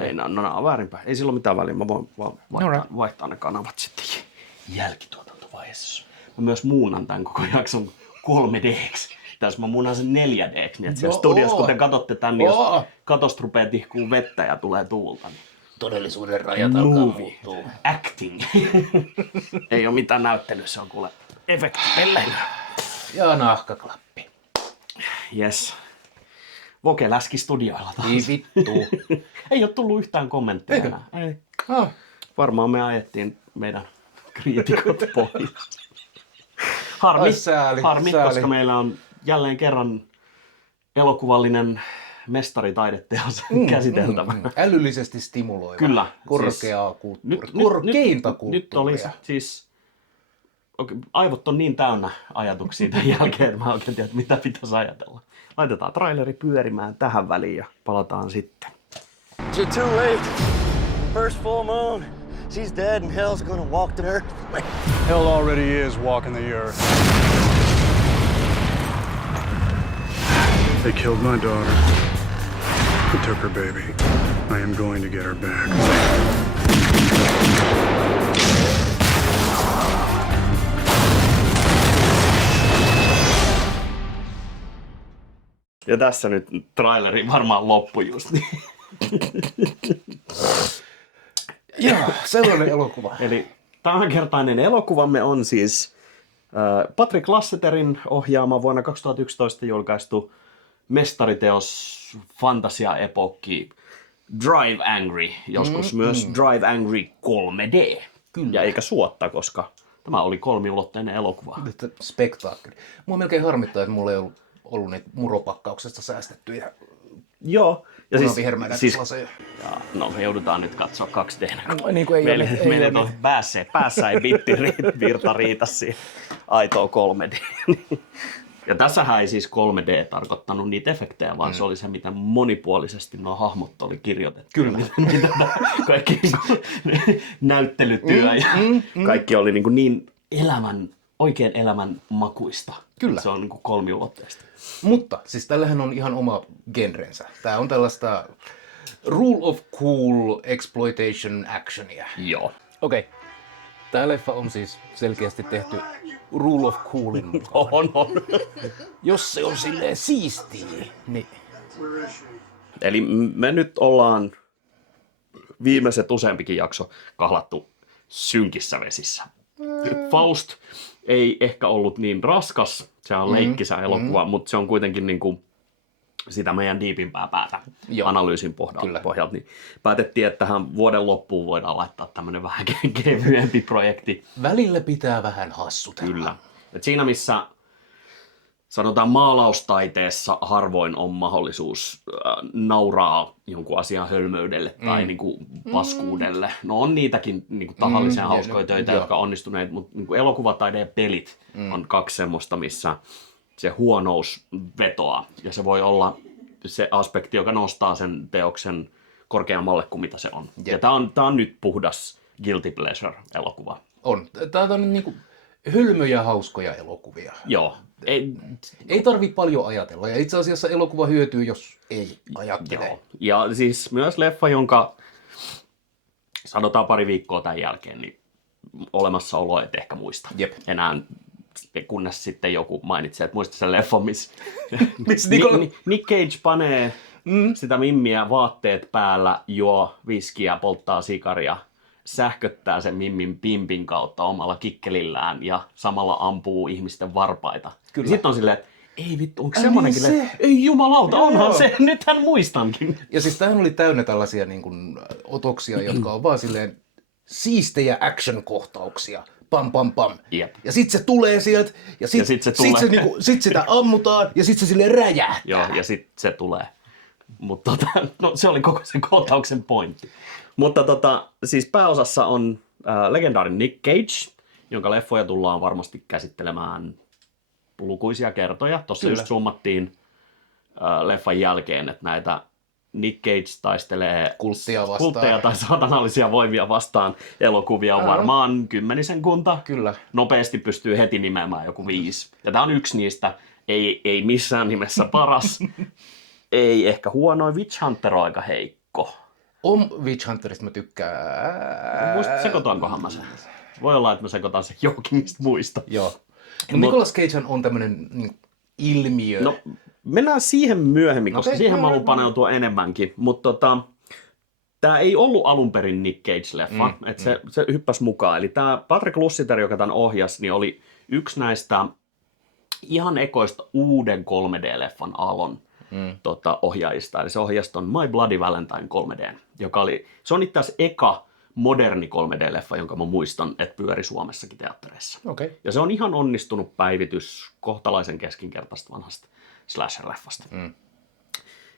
Ei, no on väärinpäin. Ei sillä ole mitään väliä. Mä voin vaihtaa ne kanavat sitten jälkituotantovaiheessa. Mä myös muunnan tämän koko jakson 3D:ksi. Tässä mä muunnan sen 4D:ksi. Niin että siellä studiossa, kun te katsotte tän, niin jos katosta rupeaa tihkuu vettä ja tulee tuulta, niin todellisuuden rajat alkaa muuttua. Acting. Ei ole mitään näyttelyä, se on kuule efektipelleilyä. Ja nahkaklappi. Yes. Voke läski studioilla taas. Ei vittu. Ei ole tullut yhtään kommentteja enää. Ei. Varmaan me ajettiin meidän kriitikot pois. Harmi, koska meillä on jälleen kerran elokuvallinen mestaritaideteos käsiteltävä. Älyllisesti stimuloiva. Kyllä. Korkeaa kulttuuria. Korkeinta kulttuuria. Nyt oli siis... Aivot on niin täynnä ajatuksia tämän jälkeen, että mä oikein tiedä, mitä pitäisi ajatella. Laitetaan traileri pyörimään tähän väliin ja palataan sitten. You're too late. First full moon. She's dead and hell's gonna walk the earth. Hell already is walking the earth. They killed my daughter. They took her baby. I am going to get her back. Ja tässä nyt traileri varmaan loppui just niin. Joo, sellainen elokuva. Eli tämänkertainen elokuvamme on siis Patrick Lasseterin ohjaama vuonna 2011 julkaistu mestariteos, fantasia-epokki Drive Angry, joskus myös Drive Angry 3D. Kyllä. Ja eikä suotta, koska tämä oli kolmiulotteinen elokuva. Spektaakkeli. Mua melkein harmittaa, että mulla ei ollut niitä muropakkauksesta säästettyjä. Joo. Ja siis, no me joudutaan nyt katsoa 2D. No, niin kuin meillä on päässä ei bittivirta riitä siihen aitoon 3D. Ja tässähän ei siis 3D tarkoittanut niitä efektejä, vaan se oli se, miten monipuolisesti nuo hahmot oli kirjoitettu. Kyllä. Mitä kaikki näyttelytyö ja kaikki oli niin oikean elämän makuista. Kyllä. Se on kolmiulotteista. Mutta siis tällähän on ihan oma genrensä. Tää on tällaista rule of cool exploitation actionia. Joo. Okei. Tää leffa on siis selkeästi tehty rule of coolin. On. Jos se on silleen siistiä, niin... Eli me nyt ollaan viimeiset useampikin jakso kahlattu synkissä vesissä. Faust ei ehkä ollut niin raskas, se on leikkisä elokuva, mutta se on kuitenkin niinku sitä meidän diipimpää päätä analyysin pohjalta. Niin päätettiin, että tähän vuoden loppuun voidaan laittaa tämmöinen vähän kevyempi projekti. Välillä pitää vähän hassutella. Kyllä. Et siinä missä sanotaan maalaustaiteessa harvoin on mahdollisuus nauraa jonkun asian hölmöydelle tai niinku paskuudelle. No on niitäkin niinku tahallisia hauskoja töitä, jotka on onnistuneet, mutta niinku elokuvataide ja pelit on kaksi semmoista, missä se huonous vetoaa. Ja se voi olla se aspekti, joka nostaa sen teoksen korkeammalle kuin mitä se on. Ja tää on nyt puhdas guilty pleasure-elokuva. On. Tää on niinku hölmöjä hauskoja elokuvia. Joo. Ei tarvitse paljon ajatella, ja itse asiassa elokuva hyötyy, jos ei ajattele. Joo. Ja siis myös leffa, jonka sanotaan pari viikkoa tämän jälkeen, niin olemassaolo et ehkä muista. Jep. Enää, kunnes sitten joku mainitsee, että muista sen leffon, missä Nick Cage panee sitä mimmiä vaatteet päällä, juo viskiä, polttaa sikaria, sähköttää sen mimmin pimpin kautta omalla kikkelillään ja samalla ampuu ihmisten varpaita. Sitten on silleen, että ei vittu, onko semmonenkin se? Ei jumalauta, onhan se, nythän muistankin. Ja siis tämähän oli täynnä tällaisia niin kuin otoksia, jotka on vaan silleen siistejä action-kohtauksia. Pam, pam, pam. Jep. Ja sit se tulee sieltä, ja sit sitä ammutaan, ja sit se silleen räjähtää. Joo, ja sit se tulee. Mutta se oli koko sen kohtauksen pointti. Mutta siis pääosassa on legendaarinen Nick Cage, jonka leffoja tullaan varmasti käsittelemään lukuisia kertoja. Tuossa just summattiin leffan jälkeen, että näitä Nick Cage taistelee kultteja tai saatanallisia voimia vastaan. Elokuvia on varmaan 10 kunta. Kyllä. Nopeasti pystyy heti nimeämään joku 5. Ja tämä on yksi niistä, ei missään nimessä paras, Ei ehkä huonoin. Witch Hunter on aika heikko. Witch Hunterista mä tykkään. Muista sekoitankohan mä sen? Voi olla, että mä sekoitan sen johonkin mistä muista. Joo. No, Nicolas Cage on tämmönen niin, ilmiö. No, mennään siihen myöhemmin, koska Okei, siihen mä haluan paneutua enemmänkin. Mutta tämä ei ollut alun perin Nick Cage-leffa, että se hyppäsi mukaan. Eli tämä Patrick Lussiter, joka tämän ohjasi, niin oli yksi näistä ihan ekoista uuden 3D-leffan aallon ohjaajista. Eli se ohjasi on My Bloody Valentine 3D, joka oli, se on itse asiassa eka moderni 3D-leffa, jonka mä muistan, että pyöri Suomessakin teattereissa. Okay. Ja se on ihan onnistunut päivitys kohtalaisen keskinkertaista vanhasta slasher-leffasta.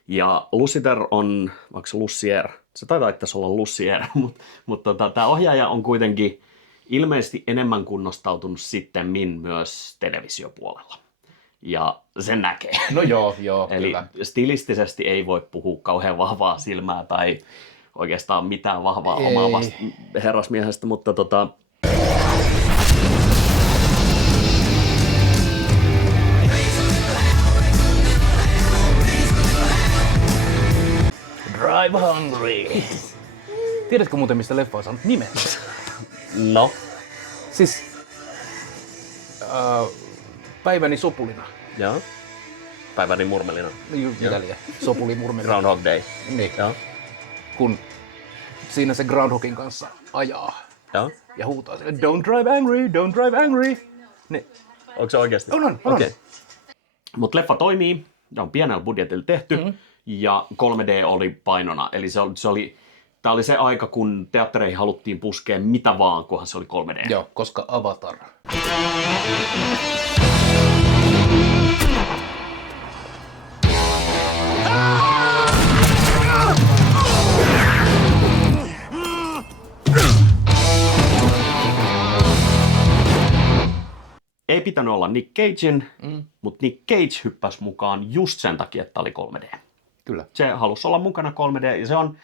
Ja Lussiter on, vaikka se Lussier, se taitaa itse olla Lussier, mutta tämä ohjaaja on kuitenkin ilmeisesti enemmän kunnostautunut sittemmin myös televisiopuolella. Ja sen näkee. No joo, Eli kyllä. stilistisesti ei voi puhua kauhean vahvaa silmää tai oikeastaan mitään vahvaa omaa herrasmiehestä, mutta Drive Hungry. Tiedätkö muuten, mistä leffa on saanut nimen? no, Siis Päiväni sopulina. joo. Päiväni murmelina. Mitä liian? Sopuli murmelina. Groundhog Day. Niin. Joo. Kun siinä se Groundhogin kanssa ajaa Joo. ja huutaa sille, don't drive angry, don't drive angry. Niin. Onko se oikeasti? On. Okei. Mutta leffa toimii, ja on pienellä budjetilla tehty, ja 3D oli painona. Eli tämä oli se aika, kun teattereihin haluttiin puskea mitä vaan, kunhan se oli 3D. Joo, koska Avatar. Ei pitänyt olla Nick Cagein, mutta Nick Cage hyppäsi mukaan just sen takia, että oli 3D. Kyllä. Se halusi olla mukana 3D, ja se on,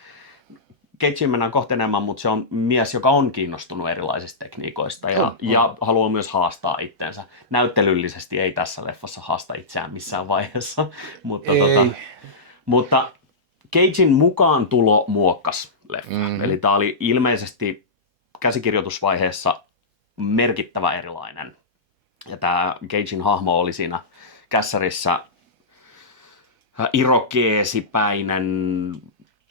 Cagein mennään kohta enemmän, mutta se on mies, joka on kiinnostunut erilaisista tekniikoista ja haluaa myös haastaa itteensä. Näyttelyllisesti ei tässä leffassa haasta itseään missään vaiheessa, mutta Cagein mukaan tulo muokkasi leffa. Eli tämä oli ilmeisesti käsikirjoitusvaiheessa merkittävä erilainen. Ja tämä Cagein hahmo oli siinä kässärissä irokeesipäinen,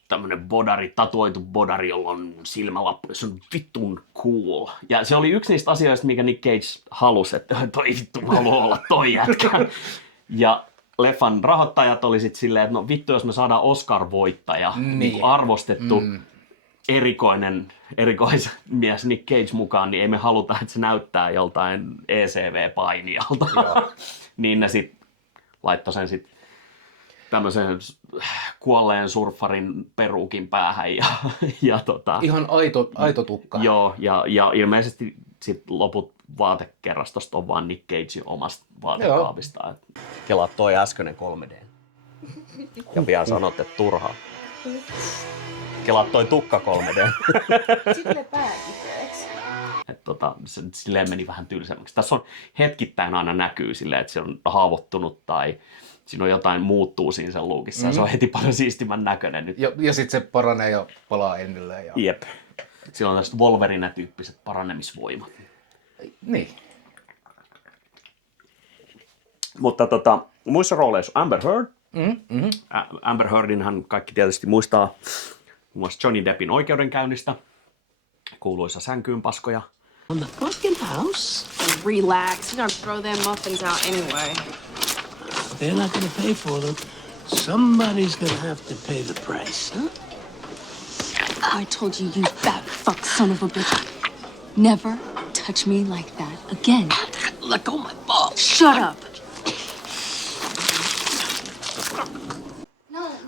tämmönen bodari, tatuoitu bodari, jolla on silmälappu, se on vittun cool. Ja se oli yksi niistä asioista, mikä Nick Cage halusi, että toi vittu, mä haluan olla toi jätkä. Ja leffan rahoittajat oli sitten silleen, että no vittu, jos me saadaan Oscar-voittaja, niin arvostettu erikoismies Nick Cage mukaan, niin ei me haluta, että se näyttää joltain ECV-painijalta. Niin ne sitten laittoi sen sitten tämmöisen kuolleen surffarin peruukin päähän. Ihan aito tukka. Joo, ja ilmeisesti sitten loput vaatekerrastosta on vaan Nick Cagein omasta vaatekaapista. Kelaa toi äskeinen 3D. Ja vielä sanot, että turhaa. Kelaa toi tukka 3D. Sitten pääkipeäksi. Silleen meni vähän tylsemmäksi. Tässä on hetkittäin aina näkyy silleen, että se on haavoittunut tai siinä on jotain muuttuu siinä sen luukissa ja se on heti paljon siistimän näköinen nyt. Ja sitten se paranee ja palaa ennilleen. Jep. Sillä on tästä Wolverine-tyyppiset paranemisvoimat. Niin. Mutta muissa rooleissa Amber Heard. Amber Heardin hän kaikki tietysti muistaa muun muassa Johnny Deppin oikeudenkäynnistä. Kuuluisa sänkyynpaskoja. On the fucking house? Relax. You don't throw them muffins out anyway. They're not gonna pay for them. Somebody's gonna have to pay the price, huh? I told you, you fat fuck son of a bitch. Never touch me like that again. Let go of my balls. Shut up.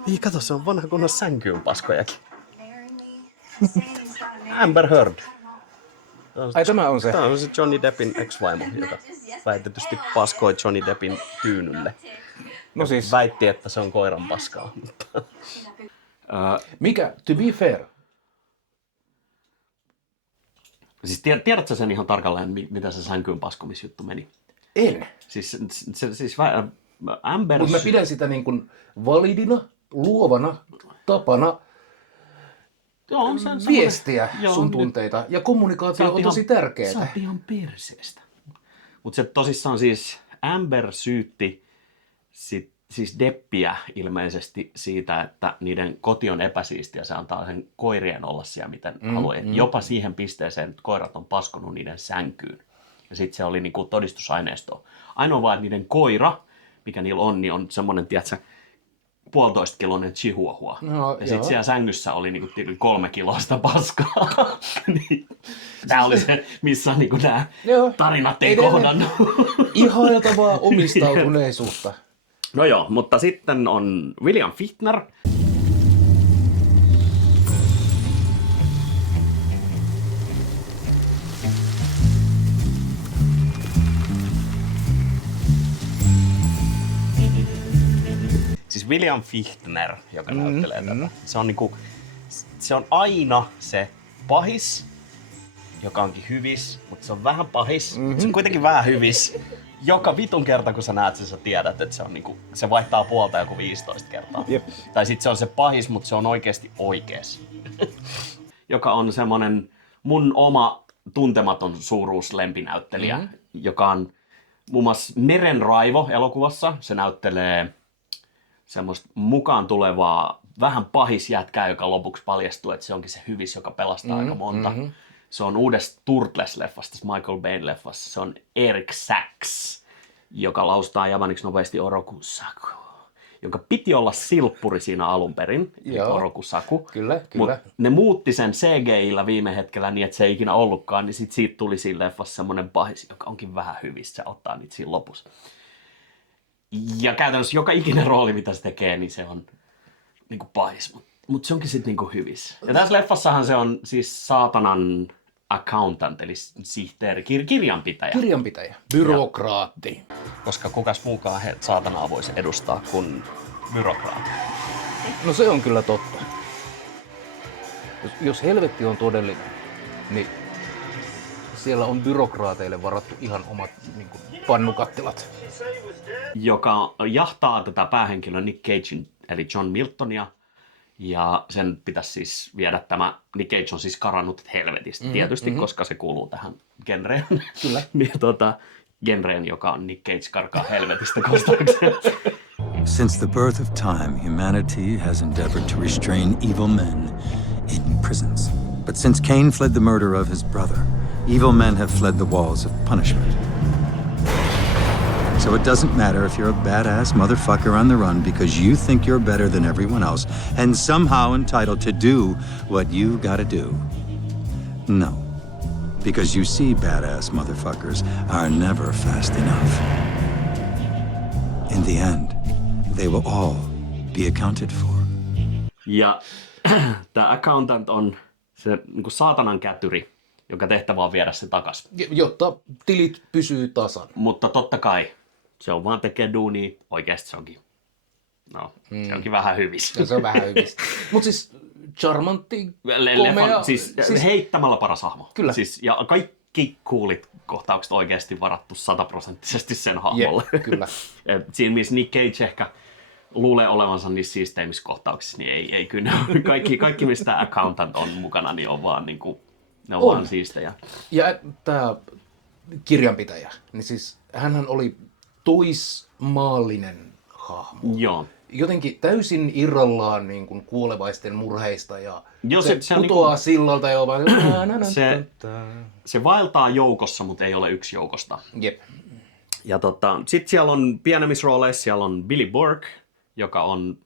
Niin, kato, se on vanha kunnon sänkyynpaskojakin. Amber Heard. Ai tämä on se. Tämä on se Johnny Deppin ex-vaimo, joka väitetysti paskoi Johnny Deppin tyynylle. No siis, Väitti, että se on koiran paskaa. mikä, to be fair, Siis tiedätkö sen ihan tarkalleen, mitä se sänkyyn paskomisjuttu meni? en. Siis Amber... Mutta mä pidän sitä niin kuin validina, luovana tapana Joo, se on viestiä joo, sun nyt- tunteita. Ja kommunikaatio on tosi Sä tärkeää. oot ihan perseestä. Mutta se tosissaan siis Amber syytti siis Deppiä ilmeisesti siitä, että niiden koti on epäsiistiä. Se antaa sen koirien olla siellä miten haluaa. Jopa siihen pisteeseen, että koirat on paskonut niiden sänkyyn. Ja sitten se oli niinku todistusaineisto. Ainoa vaan, että niiden koira, mikä niillä on, niin on semmoinen, tiedätkö, 1,5-kiloinen chihuahua. No, ja sitten joo. siellä sängyssä oli niinku 3 kiloa sitä paskaa. Niin, tämä oli se, missä niinku nämä Joo. tarinat ei Edelleen. kohdannut. Ihailtavaa omistautuneisuutta. No joo, mutta sitten on William Fichtner. Siis William Fichtner, joka näyttelee tätä. Se on aina se pahis, joka onkin hyvis, mutta se on vähän pahis. Se on kuitenkin vähän hyvis. Joka vitun kerta, kun sä näet sen, sä tiedät, että se on niinku, se vaihtaa puolta joku 15 kertaa. Jep. Tai sit se on se pahis, mutta se on oikeasti oikees. Joka on semmonen mun oma tuntematon suuruuslempinäyttelijä, joka on muun muassa Merenraivo elokuvassa. Se näyttelee semmoista mukaan tulevaa vähän pahisjätkää, joka lopuksi paljastuu, että se onkin se hyvis, joka pelastaa aika monta. Se on uudesta Turtles-leffasta, Michael Bayn-leffassa. Se on Eric Sachs, joka laustaa japaniksi nopeasti Orokusaku, jonka piti olla silppuri siinä alun perin, eli Joo. Orokusaku. Kyllä. Mut ne muutti sen CGI-llä viime hetkellä niin, että se ei ikinä ollutkaan, niin siitä tuli siinä leffassa semmoinen pahis, joka onkin vähän hyvissä, se ottaa niitä siinä lopussa. Ja käytännössä joka ikinen rooli, mitä se tekee, niin se on niinku pahis, mutta se onkin sitten niinku hyvissä. Ja tässä leffassahan se on siis saatanan accountant, eli sihteeri, kirjanpitäjä. Kirjanpitäjä. Byrokraatti. Koska kukas muukaan saatanaa voisi edustaa kuin byrokraatti. No se on kyllä totta. Jos helvetti on todellinen, niin siellä on byrokraateille varattu ihan omat niin kuin, pannukattilat. Joka jahtaa tätä päähenkilöä Nick Cagein, eli John Miltonia. Ja sen pitäisi siis viedä tämä, Nick Cage on siis karannut helvetistä tietysti, koska se kuuluu tähän genreen. Kyllä. Niin genreen, joka on Nick Cage karkaa helvetistä kostaukseen. Since the birth of time, humanity has endeavored to restrain evil men in prisons. But since Cain fled the murder of his brother, evil men have fled the walls of punishment. So it doesn't matter if you're a badass motherfucker on the run because you think you're better than everyone else and somehow entitled to do what you gotta do. No. Because you see, badass motherfuckers are never fast enough. In the end, they will all be accounted for. Ja tämä accountant on se niin kuin saatanan kätyri, joka tehtävä on viedä se takas. Jotta tilit pysyy tasan. Mutta totta kai se on vaan tekee duunia, oikeasti se onkin. No, se onkin vähän hyvis. Ja se on vähän hyvistä. Mutta siis charmantti, komea. Siis heittämällä paras hahmo. Kyllä. Siis, ja kaikki coolit kohtaukset oikeasti varattu 100% sen hahmolle. Jep, kyllä. Et siinä missä Nick Cage ehkä luulee olevansa niissä siisteimmissä kohtauksissa, niin ei kyllä. Kaikki mistä accountant on mukana, niin on vaan, niinku, ne on vaan siistejä. Ja tämä kirjanpitäjä, niin siis hänhän oli toismaallinen hahmo. Joo. Jotenkin täysin irrallaan niin kuin kuolevaisten murheista ja Joo, se se on putoaa niinku- sillalta ja on vaan... Se vaeltaa joukossa, mutta ei ole yksi joukosta. Jep. Ja sitten siellä on pienemmissä rooleissa, siellä on Billy Burke, joka on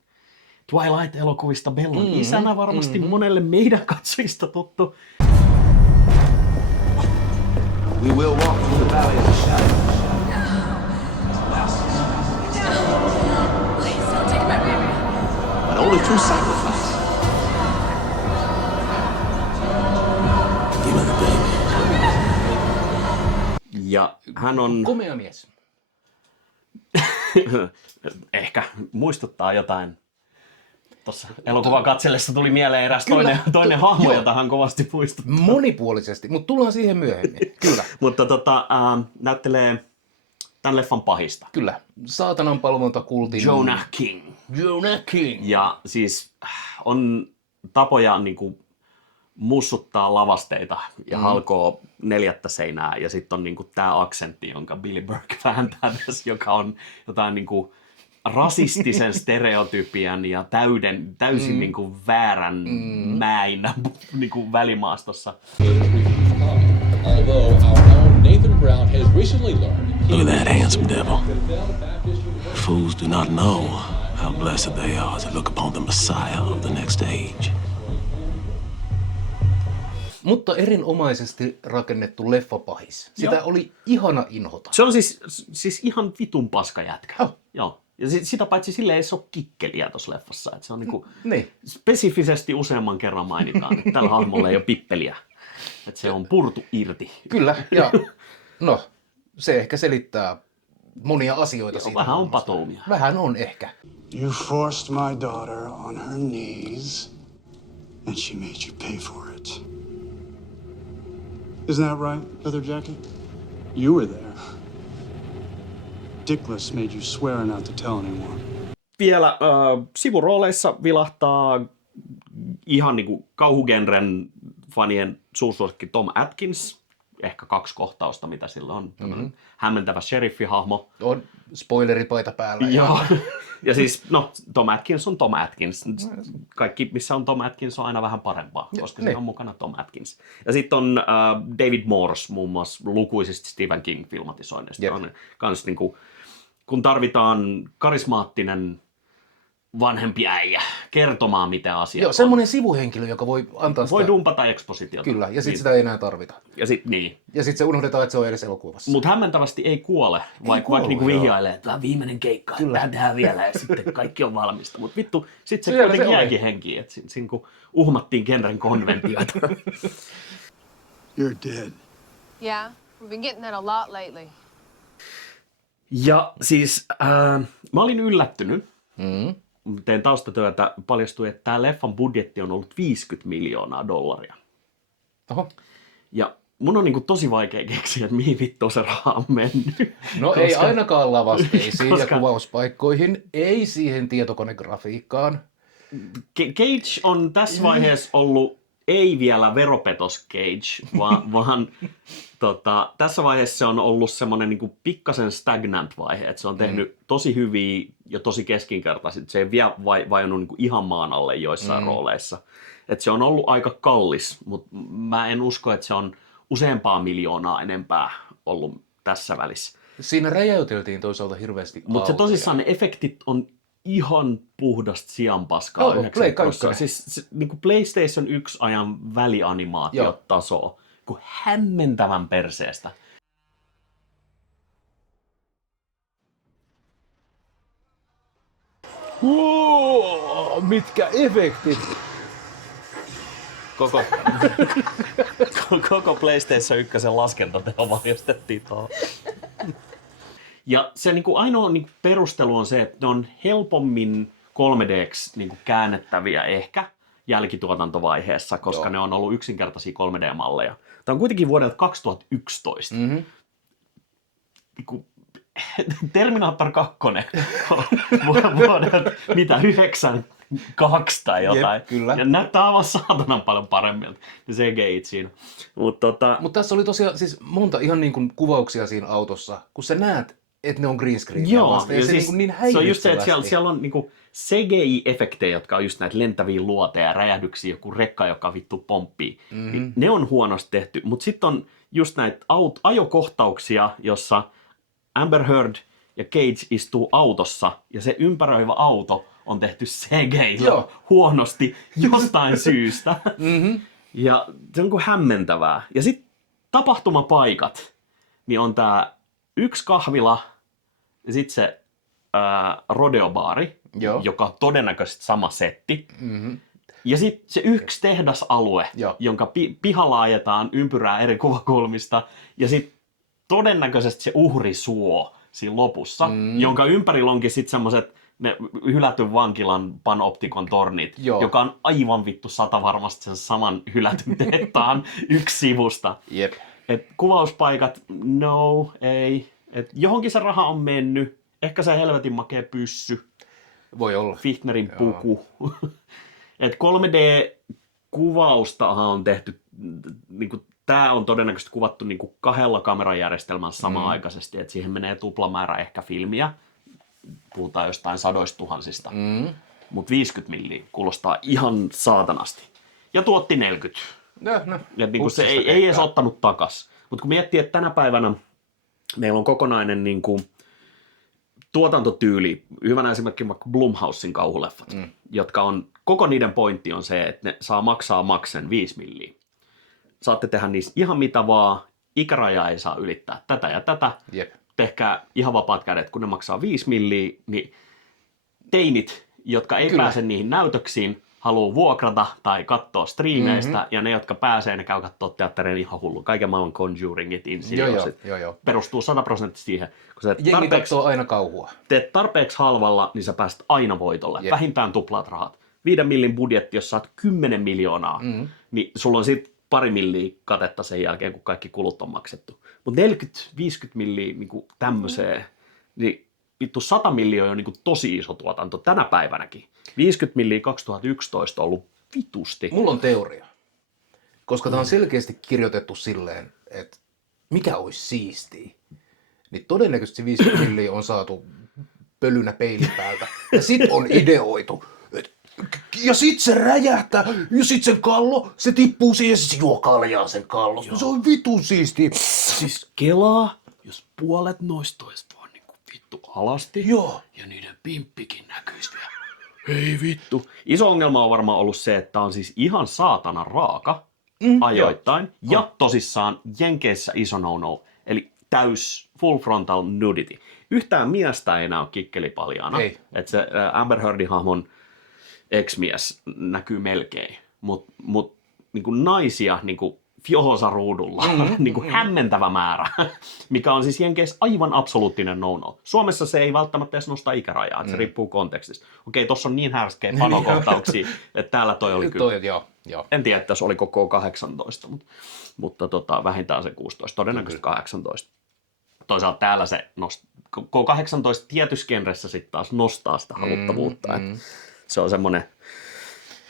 Twilight-elokuvista Bellan isänä varmasti monelle meidän katsojista tuttu. We will walk through the valley of the shadow. Please don't take my baby. But only through sacrifice. Give me the baby. Ja hän on, Komea mies. ehkä muistuttaa jotain. Tuossa elokuvan katsellessa tuli mieleen eräs toinen hahmo, joo. jota hän kovasti muistuttaa. Monipuolisesti, mutta tullaan siihen myöhemmin. Kyllä. Mutta näyttelee tämän leffan pahista. Kyllä. Saatanan palvontakultin... Jonah King. Jonah King. Ja siis on tapoja niinku mussuttaa lavasteita ja halkoo 4 seinää. Ja sitten on niinku tämä aksentti, jonka Billy Burke vääntää tässä, joka on jotain niinku rasistisen stereotypian ja täysin niinku väärän mäinä niinku välimaastossa. Although our own Nathan Brown has recently learned... Look at that handsome devil. Fools do not know how blessed they are to look upon the Messiah of the next age. Mutta erinomaisesti rakennettu leffapahis. Sitä oli ihana inhota. Se on siis ihan vitun paska jätkä. Joo. Ja sitä paitsi sille ei ole kikkeliä tuossa leffassa. Että se on niinku spesifisesti useamman kerran mainitaan, että tällä hahmolla ei ole pippeliä. Että se on purtu irti. Kyllä, ja no, se ehkä selittää monia asioita siitä. Vähän on patoumia. Vähän on ehkä. You forced my daughter on her knees, and she made you pay for it. Isn't that right, Brother Jackie? You were there. Dickless made you swear not to tell anyone. Vielä sivurooleissa vilahtaa ihan niinku kauhugenren fanien suusuosikki Tom Atkins. Ehkä 2 kohtausta, mitä sillä on. Hämmentävä sheriffihahmo. On spoileripaita päällä. Joo. Ja siis, no, Tom Atkins on Tom Atkins. Kaikki, missä on Tom Atkins, on aina vähän parempaa, koska siinä on mukana Tom Atkins. Ja sitten on David Morse, muun muassa lukuisista Stephen King-filmatisoinneista. On kans niinku, kun tarvitaan karismaattinen vanhempi äijä kertomaan, mitä asiaa on. Semmoinen sivuhenkilö, joka voi antaa sitä... Voi dumpata ekspositiota. Kyllä, ja sitten sitä ei enää tarvita. Ja sitten se unohdetaan, että se on edes elokuvassa. Mutta hämmentävästi ei kuole, vaikka niinku vihjailee, että tämä on viimeinen keikka, että tämä tehdään vielä ja sitten kaikki on valmista. Mutta vittu, sitten se kuitenkin jääkin henkiin, että siinä kun uhmattiin genren konventioita. You're dead. Yeah, we've been getting that a lot lately. Ja siis mä olin yllättynyt. Tein taustatyötä, paljastui, että tämä leffan budjetti on ollut $50 miljoonaa. Oho. Ja mun on niinku tosi vaikea keksiä, että mihin vittu se raha on mennyt. No ei ainakaan lavasteisiin ja kuvauspaikkoihin, ei siihen tietokonegrafiikkaan. Cage on tässä vaiheessa ollut ei vielä veropetos Cage, vaan tässä vaiheessa se on ollut semmoinen niinku pikkasen stagnant vaihe, että se on tehnyt tosi hyviä ja tosi keskinkertaisia. Se ei vielä vajonnut niinku ihan maan alle joissain rooleissa. Et se on ollut aika kallis, mutta mä en usko, että se on useampaa miljoonaa enempää ollut tässä välissä. Siinä räjäyteltiin toisaalta hirveästi Mutta se tosissaan ne efektit on ihan puhdasta sianpaskaa. Siis niin PlayStation 1 ajan välianimaatiotasoa, kuin hämmentävän perseestä. Wow, mitkä efektit! Koko PlayStation 1 laskentateho valjastettiin tuohon. Ja se niinku ainoa niinku perustelu on se, että ne on helpommin 3D:ksi niinku käännettäviä ehkä jälkituotantovaiheessa, koska ne on ollut yksinkertaisia 3D-malleja. Tämä on kuitenkin vuodelta 2011. Terminator 2 vuodelta mitä 92 tai jotain. Kyllä. Ja näyttää aivan saatanan paljon paremmilta. Ja CGI siinä. Mutta tässä oli tosiaan siis monta ihan niin kuin kuvauksia siinä autossa, kun sä näet, että ne on green screen. Joo, ja se, siis, niin se on just se, että siellä on niinku CGI-efektejä, jotka on just näitä lentäviä luoteja ja räjähdyksiä, joku rekka, joka vittu pomppii. Niin ne on huonosti tehty, mutta sitten on just näitä ajokohtauksia, jossa Amber Heard ja Cage istuu autossa ja se ympäröivä auto on tehty CGI-llä huonosti jostain syystä. Ja se on kuin hämmentävää. Ja sitten tapahtumapaikat, niin on tää yksi kahvila ja sitten se rodeobaari, joka on todennäköisesti sama setti. Ja sitten se yksi tehdasalue, jonka pihalla ajetaan ympyrää eri kuvakulmista. Ja sitten todennäköisesti se uhrisuo siinä lopussa, jonka ympärillä onkin sitten semmoiset ne hylätyn vankilan panoptikon tornit, joka on aivan vittu varmasti sen saman hylätyn tehtaan yksi sivusta. Jep. Et kuvauspaikat, no, ei. Et johonkin se raha on mennyt. Ehkä se helvetin makea pyssy. Voi olla. Fichtnerin puku. Et 3D-kuvaustahan on tehty, niinku, tää on todennäköisesti kuvattu niinku 2 kamerajärjestelmällä samanaikaisesti, että siihen menee tuplamäärä ehkä filmiä. Puhutaan jostain 100 000. Mutta 50 milliä kuulostaa ihan saatanasti. Ja tuotti 40. Niinku se ei edes ottanut takas. Mutta kun miettii, että tänä päivänä meillä on kokonainen niinku tuotantotyyli, hyvänä esimerkiksi vaikka Blumhousen kauhuleffat, jotka on, koko niiden pointti on se, että ne saa maksaa maksen 5 milliä. Saatte tehdä niissä ihan mitä vaan, ikäraja ei saa ylittää tätä ja tätä. Jep. Tehkää ihan vapaat kädet, kun ne maksaa 5 milliä, niin teinit, jotka ei pääse niihin näytöksiin, haluaa vuokrata tai katsoa striimeistä, ja ne, jotka pääsee, ne käy katsoa teattereen ihan hullu. Kaiken maailman Conjuringit, Insidiosit. Perustuu 100% siihen. Kun sä jengi katsoo aina kauhua. Teet tarpeeksi halvalla, niin sä pääset aina voitolle. Jep. Vähintään tuplaat rahat. 5 millin budjetti, jos saat 10 miljoonaa, niin sulla on siitä 2 milliä katetta sen jälkeen, kun kaikki kulut on maksettu. Mutta 40-50 milliä niin tämmöiseen, niin vittu 100 miljoonaa on niin tosi iso tuotanto tänä päivänäkin. 50 milliä 2011 on ollut vitusti. Mulla on teoria, koska tämä on selkeästi kirjoitettu silleen, että mikä olisi siistiä, niin todennäköisesti 50 milliä on saatu pölynä peilin päältä. Ja sit on ideoitu, ja sit se räjähtää, ja sit sen kallo, se tippuu siihen, ja se juo kaljaa sen kallosta. Se on vitun siistiä. Siis kelaa, jos puolet noista olisi vaan niinku vittu alasti, ja niiden pimppikin näkyisi vielä. Ei vittu. Iso ongelma on varmaan ollut se, että on siis ihan saatana raaka ajoittain. Ja tosissaan Jenkeissä iso no-no, eli täys full frontal nudity. Yhtään miestä ei enää ole kikkelipaljaana. Että se Amber Heardin hahmon ex-mies näkyy melkein. Mut niinku naisia niinku fiohosaruudulla, niinku hämmentävä määrä, mikä on siis Jenkeissä aivan absoluuttinen no-no. Suomessa se ei välttämättä edes nosta ikärajaa, että se riippuu kontekstista. Okei, tossa on niin härskejä panokohtauksia, että täällä toi oli kyllä. Joo. En tiedä, että se oli koko 18, mutta vähintään se 16, todennäköisesti 18. Toisaalta täällä se K18 tietyssä genressä sitten taas nostaa sitä haluttavuutta. Se on semmoinen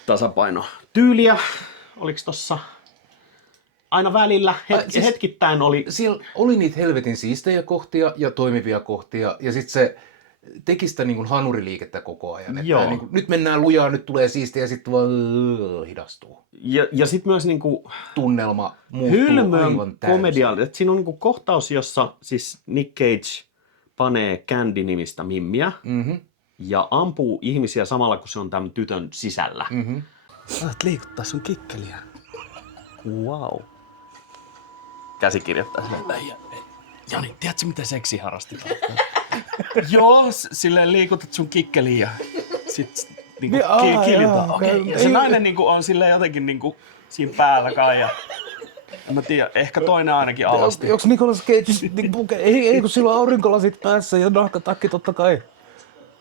tasapaino. Tyyliä, oliko tossa aina välillä, hetkittäin oli. Siellä oli niitä helvetin siistejä kohtia ja toimivia kohtia, ja sitten se teki sitä niin kuin hanuriliikettä koko ajan. Että niin kuin, nyt mennään lujaa, nyt tulee siistiä, ja sitten vaan hidastuu. Ja sitten myös niin kuin tunnelma muuttuu aivan täysin. komediallinen. Siinä on niin kuin kohtaus, jossa siis Nick Cage panee Candy-nimistä mimmiä ja ampuu ihmisiä samalla, kun se on tämän tytön sisällä. Saat liikuttaa sun kikkeliä. Wow. Käsikirjoittaa silleen. Jani, tiedätkö mitä seksi harrastetaan? Joo, silleen liikutat sun kikkeliä ja sit niinku kilitään. Okay. Ja se nainen niinku on silleen jotenkin niinku siinä päällä kai ja en mä tiedä, ehkä toinen ainakin alasti. Onks Nicolas Cage, ei kun sillä on aurinkolasit päässä ja nahkatakki totta kai.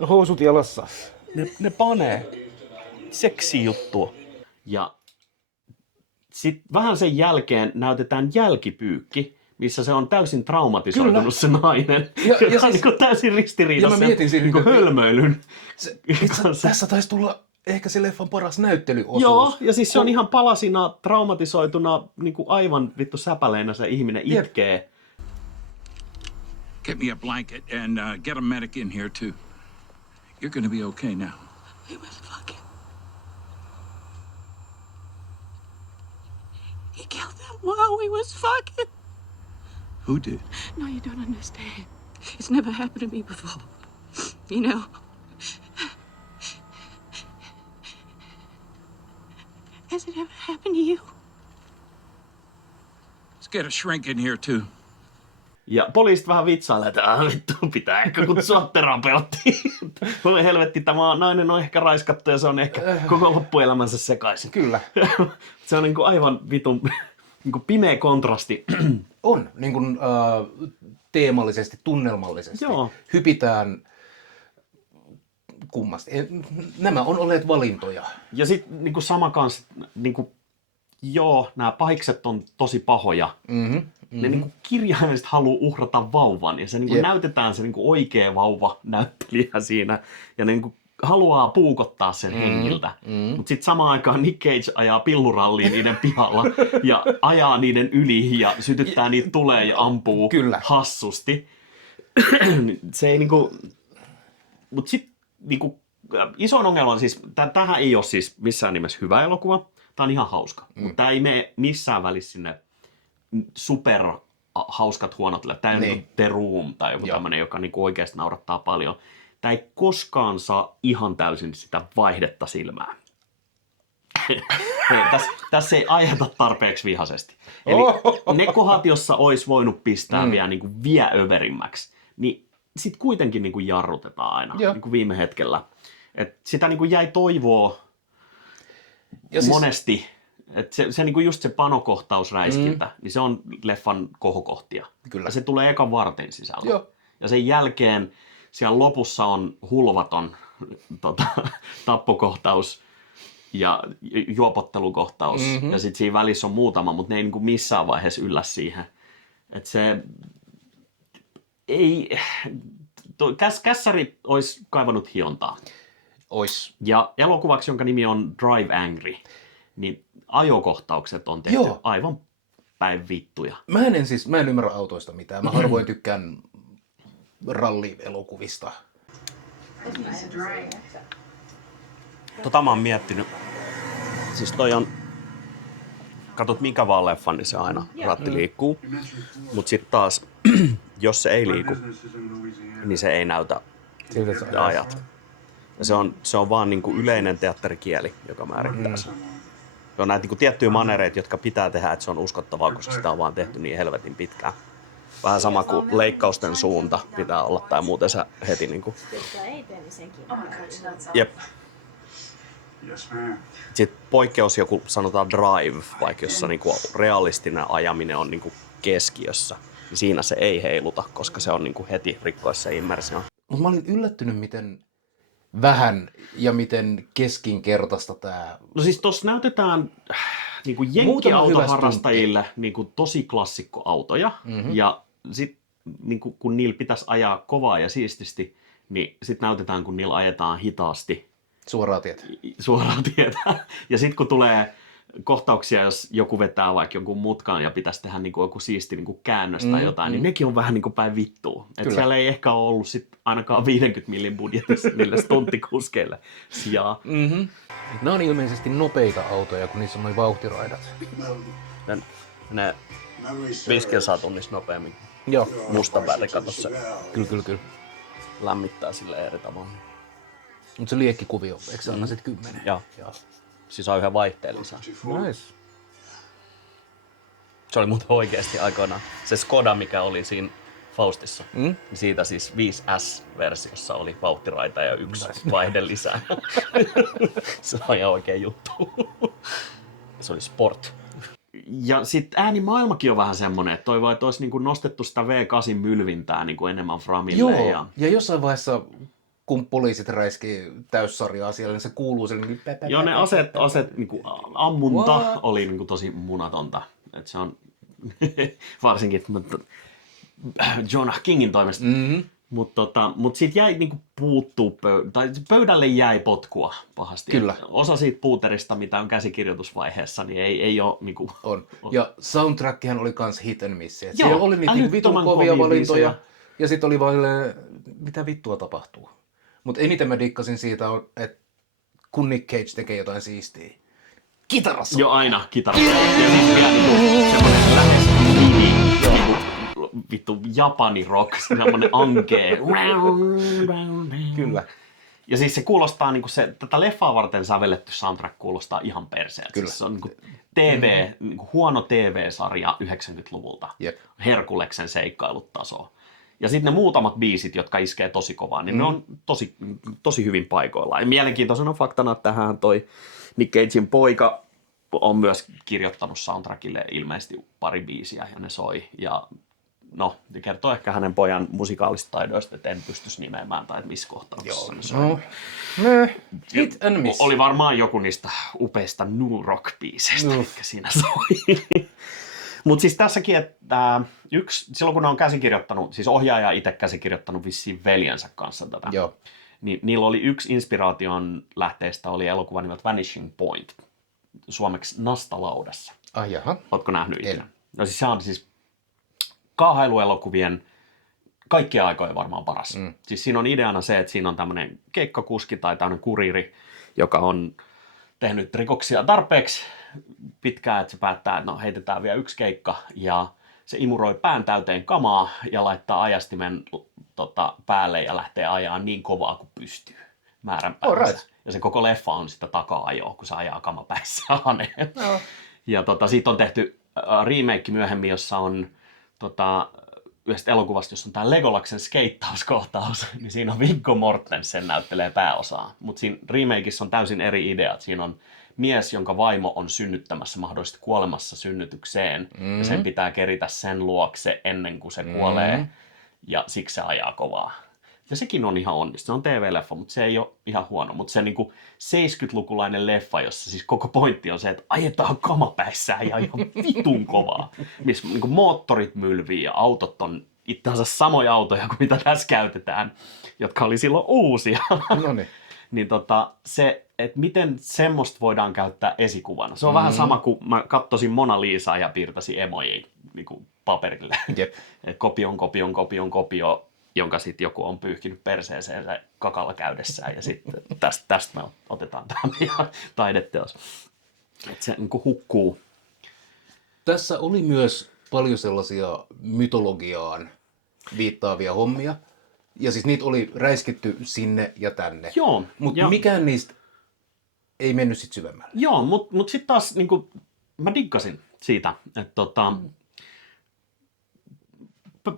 Housut jalassa. Ne panee seksi juttua. Ja sit vähän sen jälkeen näytetään jälkipyykki, missä se on täysin traumatisoitunut se nainen. Ja siis, on niin täysin ristiriidassa niin hölmöilyn. Tässä taisi tulla ehkä se leffan paras näyttelyosuus. Joo, ja siis se on ihan palasina, traumatisoituna, niin kuin aivan vittu säpäleinä se ihminen itkee. Get me a blanket and get a medic in here too. You're gonna be okay now. We was fucking. He killed them while we was fucking. Who did? No, you don't understand. It's never happened to me before. You know? Has it ever happened to you? Let's get a shrink in here too. Ja poliisit vähän vitsailee, että vittu pitää ehkä kutsua terapeuttiin. Voi helvetti, tämä nainen on ehkä raiskattu ja se on ehkä koko loppuelämänsä sekaisin. Kyllä. Se on niin kuin aivan vitun niin kuin pimeä kontrasti. On, niin kuin teemallisesti, tunnelmallisesti. Joo. Hypitään kummasti. Nämä on olleet valintoja. Ja sitten niin kuin sama kanssa, niin kuin, joo, nämä pahikset on tosi pahoja, ne niinku kirjaimellisesti haluaa uhrata vauvan ja se niinku näytetään se niinku oikea vauva näyttelijä siinä ja ne niinku haluaa puukottaa sen hengiltä. Mutta sitten samaan aikaan Nick Cage ajaa pilluralliin niiden pihalla ja ajaa niiden yli ja sytyttää niitä tulee ja ampuu hassusti. Se ei niinku... Mut sit niinku isoin ongelma on siis, tämähän ei ole siis missään nimessä hyvä elokuva. Tää on ihan hauska. Mutta tää ei mene missään välissä sinne super hauskat huonot. Tää ei ole niinku The Room tai joku tämmönen, joka niinku oikeasti naurattaa paljon. Tää ei koskaan saa ihan täysin sitä vaihdetta silmään. Tässä ei ajata tarpeeksi vihaisesti. Eli ne kohdat, jossa olisi voinut pistää vielä niinku överimmäksi, niin sit kuitenkin niinku jarrutetaan aina niinku viime hetkellä. Et sitä niinku jäi toivoa monesti. Et se niinku just se panokohtaus räiskintä, niin se on leffan kohokohtia. Kyllä. Ja se tulee ekan vartin sisällä. Joo. Ja sen jälkeen siellä lopussa on hulvaton tappokohtaus ja juopottelukohtaus. Ja sitten siinä välissä on muutama, mutta ne ei niinku missään vaiheessa yllä siihen. Että se ei... Kässäri olisi kaivannut hiontaa. Ois. Ja elokuvaksi, jonka nimi on Drive Angry, niin ajokohtaukset on tehty aivan päin vittuja. Mä en ymmärrä autoista mitään. Mä harvoin tykkään rallielokuvista. Mä oon miettinyt. Siis toi on... Katot minkä vaan leffan, niin se aina ratti liikkuu. Mut sit taas, jos se ei liiku, niin se ei näytä ajat. Ja se on vaan niinku yleinen teatterikieli, joka määrittää sen. Se on näitä niinku tiettyjä manereita, jotka pitää tehdä, että se on uskottavaa, koska sitä on vaan tehty niin helvetin pitkään. Vähän sama kuin leikkausten suunta pitää olla, tai muuten sä heti niinku... Jep. Sitten poikkeus joku sanotaan Drive, vaikka jossa niinku realistinen ajaminen on niinku keskiössä. Niin siinä se ei heiluta, koska se on niinku heti rikkoissa se immersio. Mutta mä olin yllättynyt, miten vähän ja miten keskinkertaista tää... No siis tossa näytetään niinku jenkkiautoharrastajille niinku tosi klassikkoautoja. Ja sit niinku, kun niillä pitäisi ajaa kovaa ja siististi, niin sit näytetään, kun niillä ajetaan hitaasti. Suoraa tietä. Suoraa tietä. Ja sit kun tulee kohtauksia, jos joku vetää vaikka jonkun mutkan ja pitäisi tehdä niinku joku siisti niinku käännös tai jotain, niin nekin on vähän niinku päin vittua. Et siellä ei ehkä ole ollut sit ainakaan 50 millin budjetissa niille stunttikuskeille sijaa. Nämä on ilmeisesti nopeita autoja, kun niissä on noin vauhtiraidat. Ne 5 kilsaa tunnissa nopeammin. Joo. Mustan väri, kato se. Kyllä. Lämmittää sille eri tavalla. Mutta se liekkikuvio, eikö se anna sit 10? Joo. Siis on yhden vaihteen lisää. Nice. Se oli muuten oikeasti aikoinaan. Se Skoda, mikä oli siinä Faustissa, niin siitä siis 5S-versiossa oli vauhtiraita ja 1 vaihde lisää. Se on ihan oikea juttu. Se oli Sport. Ja sitten äänimaailmakin on vähän semmonen, että toivoo, että olisi niinku nostettu sitä V8 mylvintää niinku enemmän framille. Joo, ja jossain vaiheessa kun poliisit räiskii täyssarjaa siellä, niin se kuuluu sille niin joo, ne aset niinku ammunta oli niinku tosi munatonta. Et se on varsinkin Jonah Kingin toimesta. Mut siitä jäi niinku pöydälle jäi potkua pahasti. Kyllä. Osa siitä puuterista, mitä on käsikirjoitusvaiheessa, niin ei ole niinku... On. Ja soundtrackihan oli kans hit and miss. Siellä oli niitä vitun kovia valintoja. Ja sit oli vaan mitä vittua tapahtuu. Mutta eniten mä dikkasin siitä, että kun Nick Cage tekee jotain siistiä. Kitarassa! Joo, aina kitarassa. Ja siis vielä niinku semmonen lähes vittu Japani rock, semmonen ankee. Kyllä. Ja siis se kuulostaa niinku tätä leffaa varten sävelletty soundtrack kuulostaa ihan perseeltä. Kyllä. Siis se on niinku niinku huono TV-sarja 90-luvulta. Yep. Herkuleksen seikkailut tasoa. Ja sitten ne muutamat biisit, jotka iskee tosi kovaa, niin ne on tosi hyvin paikoillaan. Ja mielenkiintoisena faktana, että tähän toi Nick Cagein poika on myös kirjoittanut soundtrackille ilmeisesti pari biisiä ja ne soi. Ja no, ne kertoo ehkä hänen pojan musikaalista taidoista, että en pystyisi nimeämään tai missä kohtauksessa ne soi. Hit and miss. Oli varmaan joku niistä upeista new rock biiseistä, mitkä siinä soi. Mutta siis tässäkin, että silloin kun ne on käsikirjoittanut, siis ohjaaja itse käsikirjoittanut vissiin veljensä kanssa tätä, Joo. niin niillä oli yksi inspiraation lähteestä, oli elokuva nimeltä Vanishing Point, suomeksi Nastalaudassa. Ai jaha. Ootko nähnyt ikinä? No siis se on siis kaahailuelokuvien kaikkien aikojen varmaan paras. Siis siinä on ideana se, että siinä on tämmöinen keikkakuski tai tämmöinen kuriiri, joka on tehnyt rikoksia tarpeeksi pitkään, että se päättää, että no heitetään vielä yksi keikka ja se imuroi pään täyteen kamaa ja laittaa ajastimen päälle ja lähtee ajaa niin kovaa kuin pystyy määränpäänsä. Alright. Ja se koko leffa on sitä taka-ajoa, kun se ajaa kamapäissä haneen. No. Ja siitä on tehty remake myöhemmin, jossa on yhdestä elokuvasta, jossa on tämä Legolaksen skeittauskohtaus, niin siinä on Viggo Mortensen näyttelee pääosaa. Mutta siinä remakeissa on täysin eri ideat. Siinä on mies, jonka vaimo on synnyttämässä, mahdollisesti kuolemassa synnytykseen, ja sen pitää keritä sen luokse ennen kuin se kuolee, ja siksi se ajaa kovaa. Ja sekin on ihan onnistunut. Se on TV-leffa, mutta se ei ole ihan huono. Mutta se niinku 70-lukulainen leffa, jossa siis koko pointti on se, että ajetaan kamapäissään ja ihan vitun kovaa. Missä niinku moottorit mylvii ja autot on itse asiassa samoja autoja kuin mitä tässä käytetään, jotka oli silloin uusia. Noniin. Niin se, että miten semmoista voidaan käyttää esikuvana. Se on vähän sama kuin mä katsoisin Mona Lisaa ja piirtäisin emoji niinku paperille. Jep. Et kopio, jonka sitten joku on pyyhkinyt perseeseen se kakalla käydessään, ja sitten tästä me otetaan tämä meidän taideteos. Että se niin kuin hukkuu. Tässä oli myös paljon sellaisia mytologiaan viittaavia hommia, ja siis niitä oli räiskitty sinne ja tänne. Joo. Mutta mikään niistä ei mennyt sitten syvemmälle. Joo, mutta sitten taas niin kuin, mä diggasin siitä, että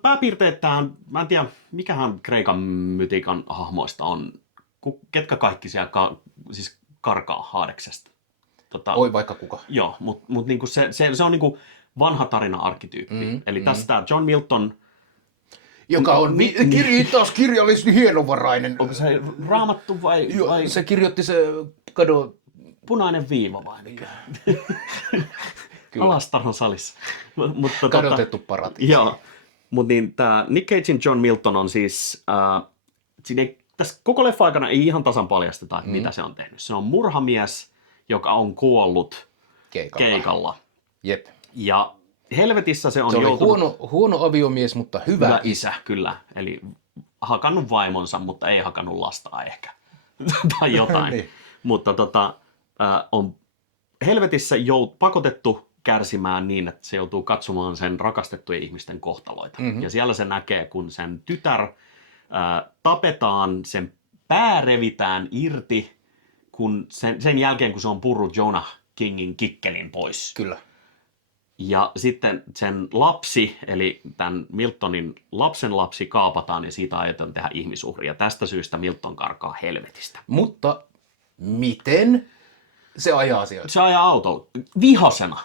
pääpiirteittäin, mä en tiedä, mikähän Kreikan mytiikan hahmoista on, ketkä kaikki siellä siis karkaa Haadeksesta. Oi vaikka kuka. Joo, mutta niinku se on niinku vanha tarina-arkkityyppi. Eli tässä John Milton, joka on taas kirjallisesti hienovarainen. onko se Raamattu vai Se kirjoitti se punainen viiva vai mikä? Alastarhon salissa. Kadotettu paratiisi. Joo. Mutta niin, tämä Nick Cagein John Milton on siis, tässä koko leffa aikana ei ihan tasan paljasteta, että mitä se on tehnyt. Se on murhamies, joka on kuollut keikalla. Jep. Ja helvetissä se on oli joutunut... huono aviomies, mutta hyvä isä. Kyllä, eli hakannut vaimonsa, mutta ei hakannut lastaa ehkä. tai jotain. Niin. Mutta on helvetissä pakotettu kärsimään niin, että se joutuu katsomaan sen rakastettujen ihmisten kohtaloita. Ja siellä se näkee, kun sen tytär tapetaan, sen pää revitään irti, kun sen jälkeen, kun se on purrut Jonah Kingin kikkelin pois. Kyllä. Ja sitten sen lapsi, eli tämän Miltonin lapsen lapsi kaapataan ja siitä aiotaan tehdä ihmisuhri. Ja tästä syystä Milton karkaa helvetistä. Mutta miten se ajaa asioita? Se ajaa autolla vihasena.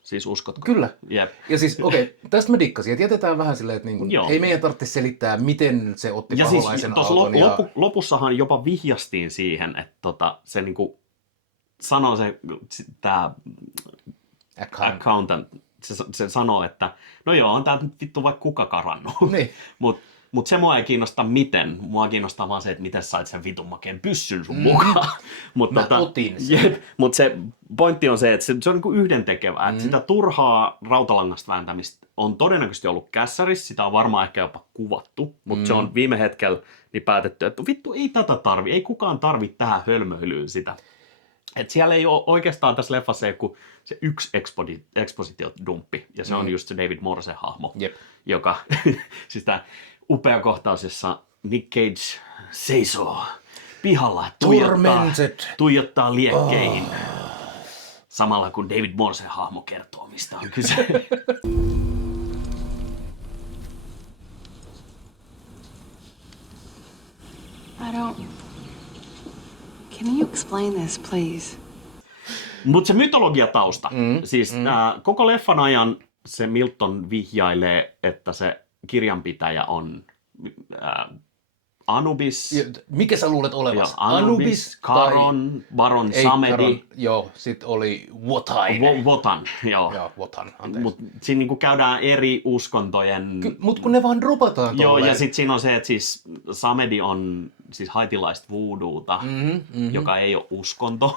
Siis uskotko? Kyllä. Jep. Ja siis tästä mä dikkasin, että jätetään vähän silleen, että niinku, ei meidän tarvitse selittää, miten se otti ja paholaisen siis, auton. Lopussahan jopa vihjastiin siihen, että se niinku sanoo tämä accountant, se sanoo, että no joo, on tää nyt vittu vaikka kuka karannut. Niin. Mutta se mua ei kiinnosta miten. Mua kiinnostaa vaan se, että miten sait sen vitun makeen pyssyn sun mukaan. Mä otin sen. Mutta se pointti on se, että se on niinku yhdentekevää. Että sitä turhaa rautalangasta vääntämistä on todennäköisesti ollut kässärissä. Sitä on varmaan ehkä jopa kuvattu. Mutta se on viime hetkellä niin päätetty, että vittu ei tätä tarvi. Ei kukaan tarvitse tähän hölmöilyyn sitä. Et siellä ei ole oikeastaan tässä leffassa kuin se yksi expositiodumppi. Ja se on just se David Morsen hahmo. Jep. Joka, siis tämä upea kohtaus, jossa Nick Cage seisoo pihalla, tuijottaa liekkeihin. Samalla kun David Morsen hahmo kertoo, mistä on kyse. Can you explain this, please? Mutta se mytologiatausta. Siis koko leffan ajan se Milton vihjailee, että se kirjanpitäjä on Anubis. Mikä sä luulet olevassa? Anubis, Charon, Baron Samedi. Joo, sit oli Wotan. Wotan, joo. Joo, Wotan, anteeksi. Mut siinä niinku käydään eri uskontojen... Mut kun ne vaan dropataan Joo, tolleen. ja sit siinä on se, että siis Samedi on siis haitilaista voodoota, joka ei ole uskonto.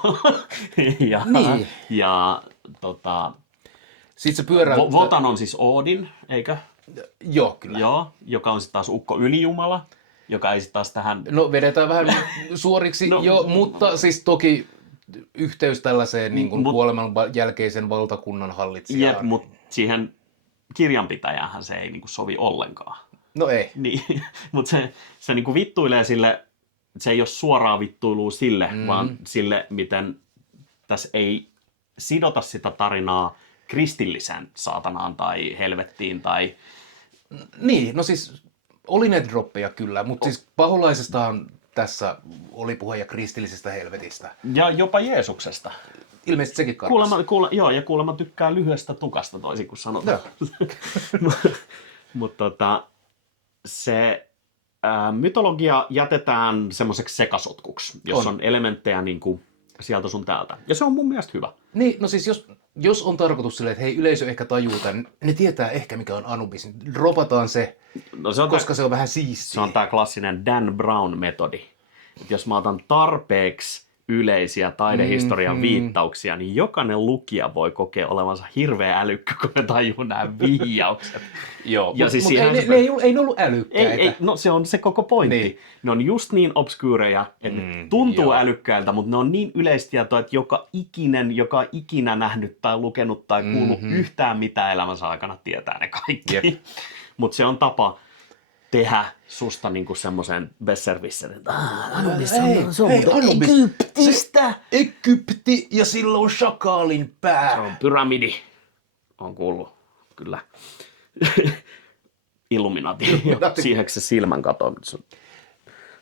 ja, niin. Ja Sitten se pyöräyttää... Wotan on siis Odin, eikö? Joo, kyllä. Joo, joka on sitten taas ukko ylijumala, joka ei sitten taas tähän... No vedetään vähän suoriksi, mutta siis toki yhteys tällaiseen niin kuin kuoleman jälkeisen valtakunnan hallitsijaan. Jep, mutta siihen kirjanpitäjähän se ei niinku sovi ollenkaan. No ei. Niin, mutta se niinku vittuilee sille, se ei ole suoraa vittuilua sille, vaan sille, miten tässä ei sidota sitä tarinaa kristilliseen saatanaan tai helvettiin tai... Niin, no siis oli ne droppeja kyllä, mutta siis paholaisestahan tässä oli puhe ja kristillisestä helvetistä. Ja jopa Jeesuksesta. Ilmeisesti sekin karkas. Kuulemma tykkää lyhyestä tukasta toisin kuin sanotaan. Mutta se mytologia jätetään semmoiseksi sekasotkuksi, jossa on elementtejä niin kuin sieltä sun täältä. Ja se on mun mielestä hyvä. Niin, no siis jos on tarkoitus silleen, että hei, yleisö ehkä tajuu tämän, ne tietää ehkä mikä on Anubis, niin dropataan se, koska se on vähän siistiä. Se on tää klassinen Dan Brown-metodi. Et jos mä otan tarpeeksi yleisiä taidehistorian viittauksia, niin jokainen lukija voi kokea olevansa hirveän älykkö, kun ne tajuu nämä vihjaukset. Joo, ja siis ei ne ollut älykkäitä. No se on se koko pointti. Niin. Ne on just niin obskuureja, että ne tuntuu älykkäiltä, mutta ne on niin yleistietoa, että joka ikinä nähnyt tai lukenut tai kuullut yhtään mitään elämänsä aikana tietää ne kaikki. Mutta se on tapa tehdä susta niinku semmoisen besservisserin, että Anubis on Egyptistä. Egypti ja sillä on shakaalin pää. Se on pyramidi. On kuullut, kyllä. Illuminati. Siihen se silmän kato.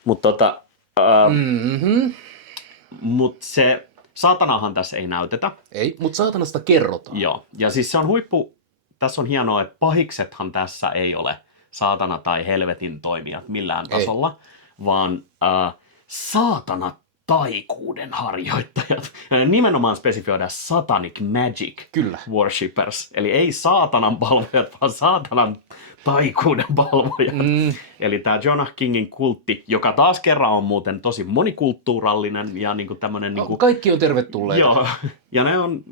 Mutta mut se saatanahan tässä ei näytetä. Ei, mutta saatanasta kerrotaan. Joo, ja siis se on tässä on hienoa, että pahiksethan tässä ei ole saatana tai helvetin toimijat millään tasolla, vaan saatana taikuuden harjoittajat. Nimenomaan spesifioidaan satanic magic worshippers. Eli ei saatanan palvojat, vaan saatanan taikuuden palvojat. Eli tämä Jonah Kingin kultti, joka taas kerran on muuten tosi monikulttuurallinen ja niinku tämmönen... Niinku... Kaikki on tervetulleita. Joo, ja ne on...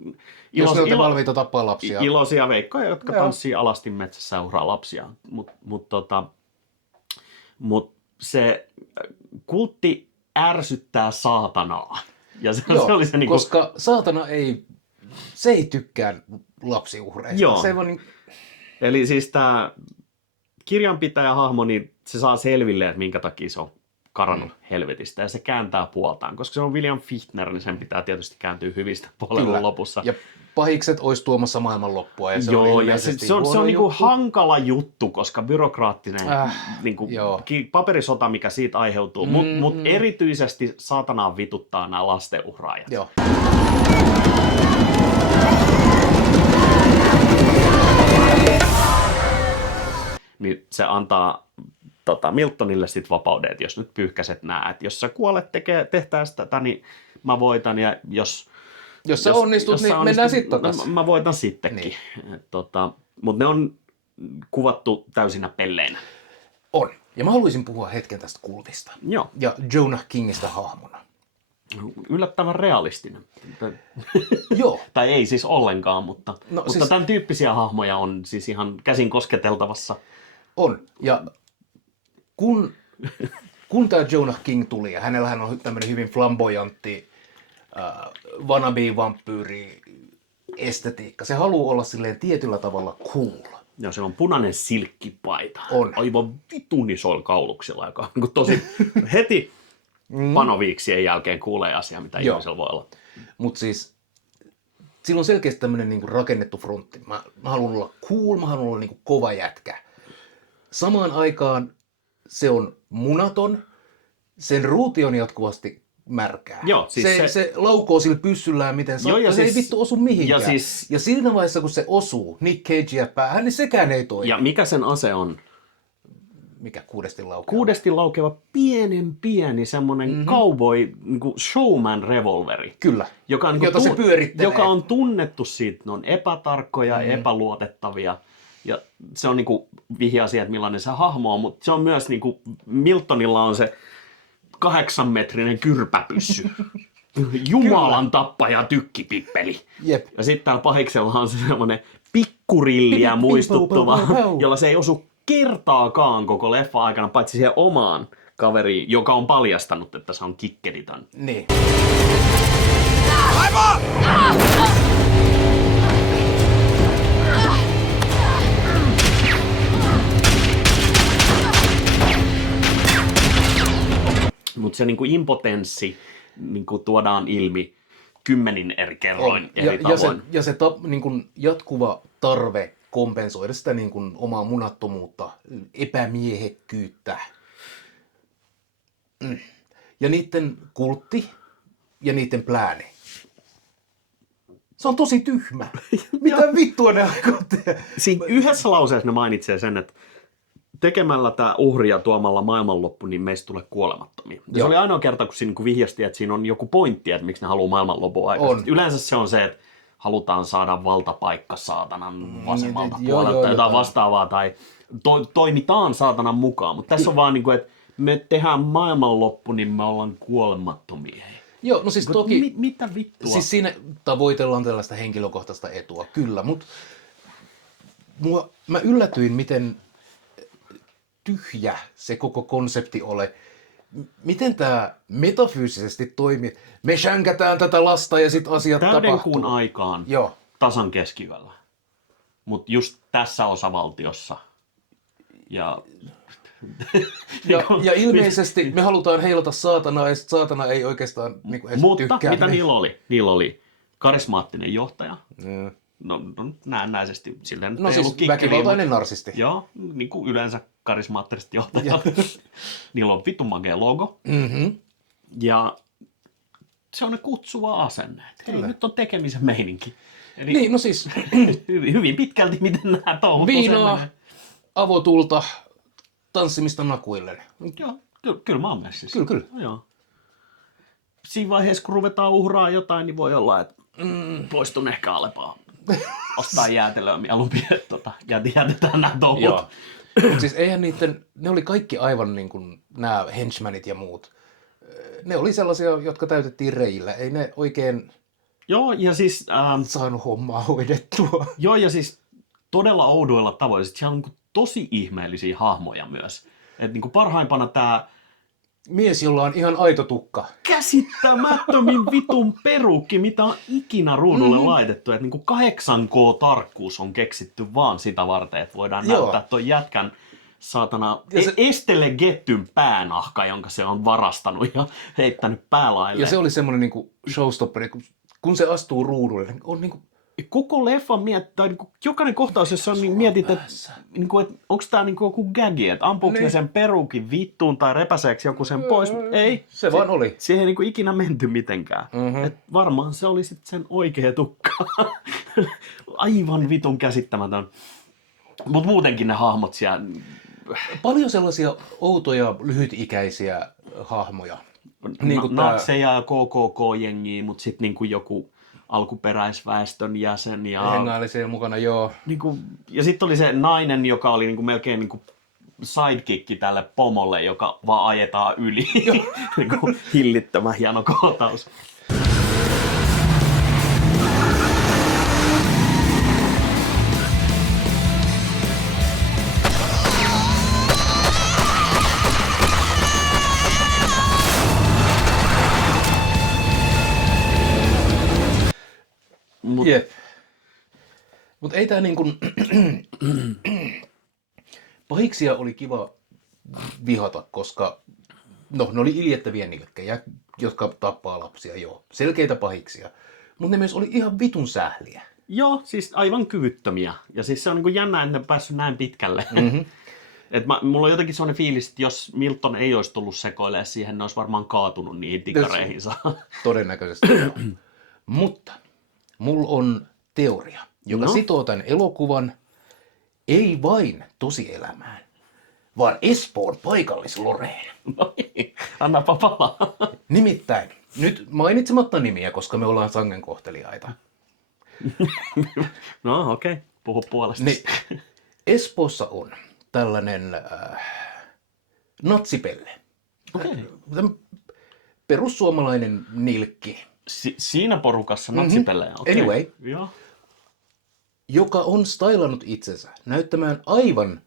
Jos ne olette valmiita tappaa lapsia. Iloisia veikkoja, jotka tanssii alasti metsässä ja uhraa lapsia. Mut se kultti ärsyttää saatanaa. Ja se oli se niinku... koska saatana ei tykkää lapsiuhreista. Joo. Se vaan Eli siis tämä kirjanpitäjähahmo, niin se saa selville, että minkä takia se on karannut helvetistä, ja se kääntää puoltaan. Koska se on William Fichtner, niin sen pitää tietysti kääntyä hyvistä puolella lopussa. Ja pahikset olisi tuomassa maailmanloppua, ja se joo, on ilmeisesti se on niinku hankala juttu, koska byrokraattinen niinku, paperisota, mikä siitä aiheutuu. Mutta erityisesti saatanaan vituttaa nämä lastenuhraajat. Joo. Niin se antaa Miltonille sit vapauden, että jos nyt pyyhkäset nää, että jos sä kuolet tehtäessä tätä, niin mä voitan, ja jos sä onnistut, niin mennään sitten takaisin. Mä voitan sittenkin. Niin. Mutta ne on kuvattu täysinä pelleinä. On. Ja mä haluaisin puhua hetken tästä kultista. Joo. Ja Jonah Kingistä hahmona. Yllättävän realistinen. Joo. Tai ei siis ollenkaan, mutta siis... tämän tyyppisiä hahmoja on siis ihan käsin kosketeltavassa. On. Ja kun tämä Jonah King tuli, ja hänellähän on tämmöinen hyvin flamboyantti wannabe-vampyyri estetiikka. Se haluaa olla silleen tietyllä tavalla cool. Ja se on punainen silkkipaita. On. Aivan vitun isoilla kauluksilla, joka on tosi heti panoviiksien jälkeen kuulee asia, mitä ihmisellä voi olla. Mutta siis sillä on selkeästi tämmöinen niinku rakennettu frontti. Mä haluan olla cool, mä haluan olla niinku kova jätkä. Samaan aikaan se on munaton, sen ruuti on jatkuvasti märkää. Joo, siis se laukoo sillä pyssyllään miten saa, ja se ei vittu osu mihinkään. Ja siinä vaiheessa, kun se osuu Nick Cagea päähän, niin sekään ei toimi. Ja mikä sen ase on? mikä kuudestin laukeava? Kuudestin laukeava pieni semmoinen cowboy niinku showman revolveri. Kyllä, joka on, jota se pyörittelee. Joka on tunnettu siitä, ne on epätarkkoja, epäluotettavia. Ja se on niinku vihjaa siihen, että millainen se hahmo on, mutta se on myös niinku, Miltonilla on se 8-metrinen kyrpäpyssy. Jumalan tappaja tykkipippeli. Jep. Ja sitten täällä pahiksella on se semmoinen pikkurilliä muistuttava, jolla se ei osu kertaakaan koko leffa aikana, paitsi siihen omaan kaveriin, joka on paljastanut, että se on kikkelitön. Niin. Mutta se niinku impotenssi niinku tuodaan ilmi 10 eri kerroin eri tavoin. Ja se niin kuin jatkuva tarve kompensoida sitä niin kuin omaa munattomuutta, epämiehekkyyttä. Ja niiden kultti ja niiden plääni. Se on tosi tyhmä. Mitä vittua ne aikoo tehdä? Siinä yhdessä lauseessa ne mainitsee sen, että tekemällä tämä uhri ja tuomalla maailmanloppu, niin meistä tulee kuolemattomia. Ja se oli ainoa kerta, kun siinä niin vihjasti, että siinä on joku pointti, että miksi ne haluaa maailmanlopun aikaisesti. Yleensä se on se, että halutaan saada valtapaikka saatanan vasemmalta puolelta, jotain vastaavaa, tai toimitaan saatanan mukaan. Mutta tässä on vaan niin kuin, että me tehdään maailmanloppu, niin me ollaan kuolemattomia. Joo, no siis toki... Mitä vittua? Siis siinä tavoitellaan tällaista henkilökohtaista etua, kyllä, mutta mä yllätyin, miten tyhjä se koko konsepti ole. Miten tämä metafyysisesti toimii? Me shänkätään tätä lasta ja sitten asiat tapahtuu. Täydenkuun aikaan tasan keskiyöllä. Mutta just tässä osavaltiossa. Ja ilmeisesti me halutaan heilata saatanaa, ja saatana ei oikeastaan niinku edes mutta tykkää. mitä niillä oli? Niillä oli karismaattinen johtaja. No näennäisesti siltä nyt no ei siis ollut kikkeliä, väkivaltainen narsisti. Joo, niin kuin yleensä karismaattiset johtajat. Niillä on vitun makea logo. Ja se on ne kutsuva asenne. Hei, nyt on tekemisen meininki. Eli niin, no siis... hyvin pitkälti miten nämä touhut viinaa, avotulta, tanssimista nakuillen. Joo, kyllä mä oon messissä. Kyllä. Joo. Siinä vaiheessa, kun ruvetaan uhraa jotain, niin voi olla, että poistun ehkä Alepaa. Ostaa jäätelöä mieluummin, että jätetään nämä touhut. Joo. Mutta siis eihän ne oli kaikki aivan niin kuin nämä henchmanit ja muut. Ne oli sellaisia, jotka täytettiin reillä. Ei ne oikein siis, saanut hommaa hoidettua. Joo, ja siis todella oudoilla tavoilla. Sitten siellä on tosi ihmeellisiä hahmoja myös. Että niin parhaimpana tämä mies, jolla on ihan aito tukka. Käsittämättömin vitun perukki, mitä on ikinä ruudulle laitettu. Että niin 8K-tarkkuus on keksitty vaan sitä varten, että voidaan näyttää toi jätkän saatana Estelle Gettyn päänahka, jonka se on varastanut ja heittänyt päälaille. Ja se oli semmoinen niinku showstopperi, kun se astuu ruudulle, on niinku... Koko leffan tai niin jokainen kohtaus, jossa on, niin mietit, että niin onko tämä niin joku gagi, että ampuuko ne sen perukin vittuun tai repäseeksi joku sen pois. Ei. Se vaan oli. Siihen ei niin ikinä menty mitenkään. Et varmaan se oli sitten sen oikea tukka. Aivan vitun käsittämätön. Mutta muutenkin ne hahmot siellä... Paljon sellaisia outoja, lyhytikäisiä hahmoja. Niin Natseja ja KKK-jengiä, mutta sitten niin joku alkuperäisväestön jäsen. Ja hengaili siellä mukana, joo. Ja sitten oli se nainen, joka oli melkein sidekick tälle pomolle, joka vaan ajetaan yli. Hillittömän hieno kohtaus. Jep. Mutta ei tää niinku... Pahiksia oli kiva vihata, koska... No, ne oli iljettäviä nilkkejä, jotka tappaa lapsia, joo. Selkeitä pahiksia. Mutta ne myös oli ihan vitun sähliä. Joo, siis aivan kyvyttömiä. Ja siis se on niinku jännä, että ne on päässyt näin pitkälle. Mulla on jotenkin sellainen fiilis, että jos Milton ei olisi tullut sekoilemaan siihen, ne olisi varmaan kaatunut niihin tikareihinsa. Todennäköisesti joo. Mutta... Mulla on teoria, joka sitoo tämän elokuvan ei vain tosielämään, vaan Espoon paikallis-Loreen. No niin, annapa palaa. Nimittäin, nyt mainitsematta nimiä, koska me ollaan sangenkohteliaita. No okei, puhu puolesta. Niin, Espoossa on tällainen natsipelle. Okei. Perussuomalainen nilkki. Siinä porukassa natsipellejä, okei. Anyway, Joo. joka on stylannut itsensä näyttämään aivan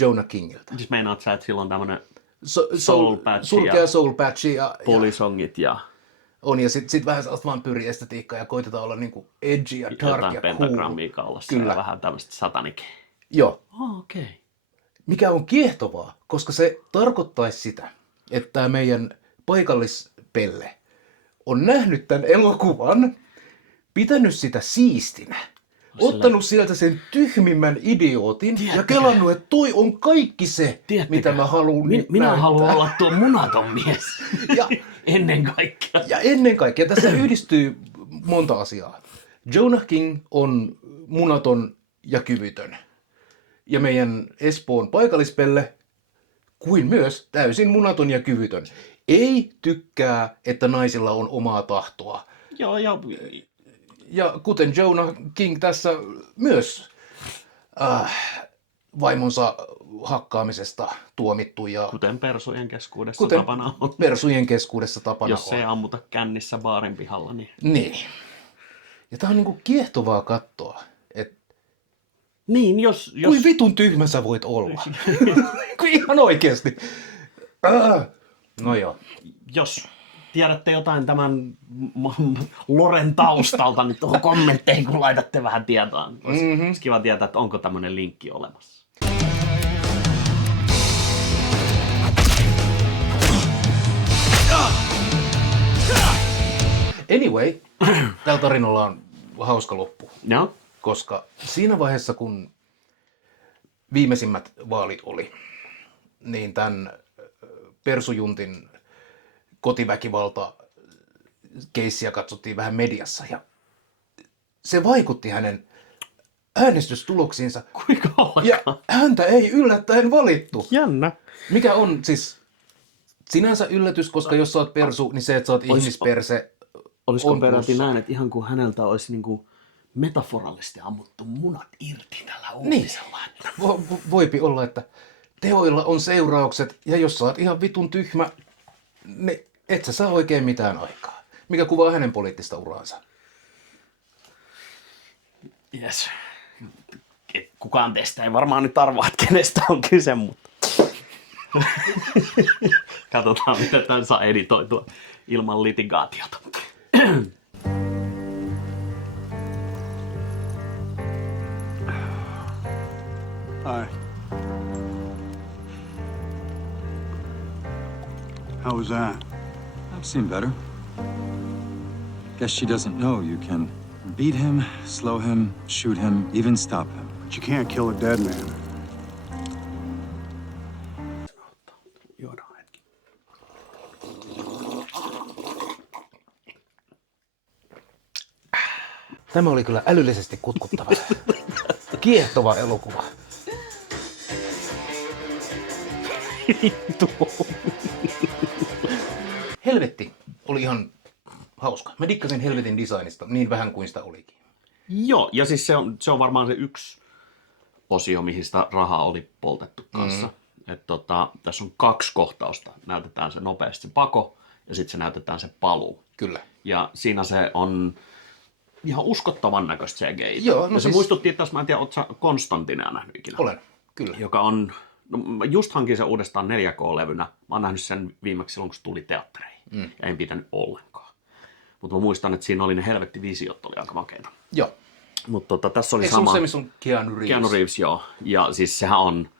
Jonah Kingiltä. Siis meinaat sä, että sillä on tämmönen soul patch surkea ja soul patch ja pulisongit ja on, ja sit vähän sellaista vaan pyri estetiikkaa ja koitetaan olla niinku edgy ja dark jotain ja pentagrammia kaulassa ja Kyllä. vähän tämmöistä satanikia. Joo. Okei. Mikä on kiehtovaa, koska se tarkoittaisi sitä, että tämä meidän paikallispelle on nähnyt tämän elokuvan, pitänyt sitä siistinä, ottanut sieltä sen tyhmimmän idiootin ja kelannut, että toi on kaikki se, mitä mä haluan Minä haluan olla tuo munaton mies. Ja, ennen kaikkea. Ja ennen kaikkea tässä yhdistyy monta asiaa. Jonah King on munaton ja kyvytön. Ja meidän Espoon paikallispelle kuin myös täysin munaton ja kyvytön. Ei tykkää, että naisilla on omaa tahtoa. Joo, Ja kuten Jonah King tässä myös vaimonsa hakkaamisesta tuomittu. Ja kuten persujen keskuudessa tapana on. Persujen keskuudessa tapana Jos ei ammuta kännissä baarin pihalla, niin... Niin. Ja tää on niinku kiehtovaa katsoa. Niin, jos... Kuin vitun tyhmä sä voit olla. Kuin ihan oikeesti. No joo. Jos tiedätte jotain tämän Loren taustalta, niin tuohon kommentteihin, kun laitatte vähän tietoa. Olisi kiva tietää, että onko tämmöinen linkki olemassa. Anyway, tällä tarinalla on hauska loppu. Joo. Koska siinä vaiheessa, kun viimeisimmät vaalit oli, niin tämän persujuntin kotiväkivalta keissiä katsottiin vähän mediassa ja se vaikutti hänen äänestystuloksiinsa. Kuinka ollakaan? Ja häntä ei yllättäen valittu. Jännä. Mikä on siis sinänsä yllätys, koska jos sä oot persu, niin se, että sä oot ihmisperse, olisiko on peräti plussa. näin, että ihan kuin häneltä olisi niinku metaforallisesti ammuttu munat irti tällä uutisella. Voipi olla, että teoilla on seuraukset, ja jos sä oot ihan vitun tyhmä, niin et sä saa oikein mitään aikaa. Mikä kuvaa hänen poliittista uraansa. Yes. Kukaan teistä ei varmaan nyt arvaa, että kenestä on kyse, mutta katsotaan, miten tämän saa editoitua ilman litigaatiota. Hi. How was that? I've seen better. Guess she doesn't know you can beat him, slow him, shoot him, even stop him. But you can't kill a dead man. Tämä oli kyllä älyllisesti kutkuttava. Kiehtova elokuva. Helvetti oli ihan hauska. Mä dikkasin helvetin designista niin vähän kuin sitä olikin. Joo, ja siis se on varmaan se yksi osio, mihin sitä rahaa oli poltettu kanssa. Tässä on 2 kohtausta. Näytetään se nopeasti se pako ja sitten se näytetään se paluu. Kyllä. Ja siinä se on ihan uskottavan näköistä CGI. Joo, no ja se siis... muistutti, että mä en tiedä, ootko sä Konstantinea nähnyt ikinä? Olen, kyllä. Joka on, no mä just hankin sen uudestaan 4K-levynä. Mä oon nähnyt sen viimeksi silloin, kun se tuli teattereihin. Ja en pitänyt ollenkaan. Mutta mä muistan, että siinä oli ne helvetti visiot, oli aika makeita. Joo. Mutta tässä oli eikö sama. se, missä on Keanu Reeves? Keanu Reeves, joo. Ja siis sehän on,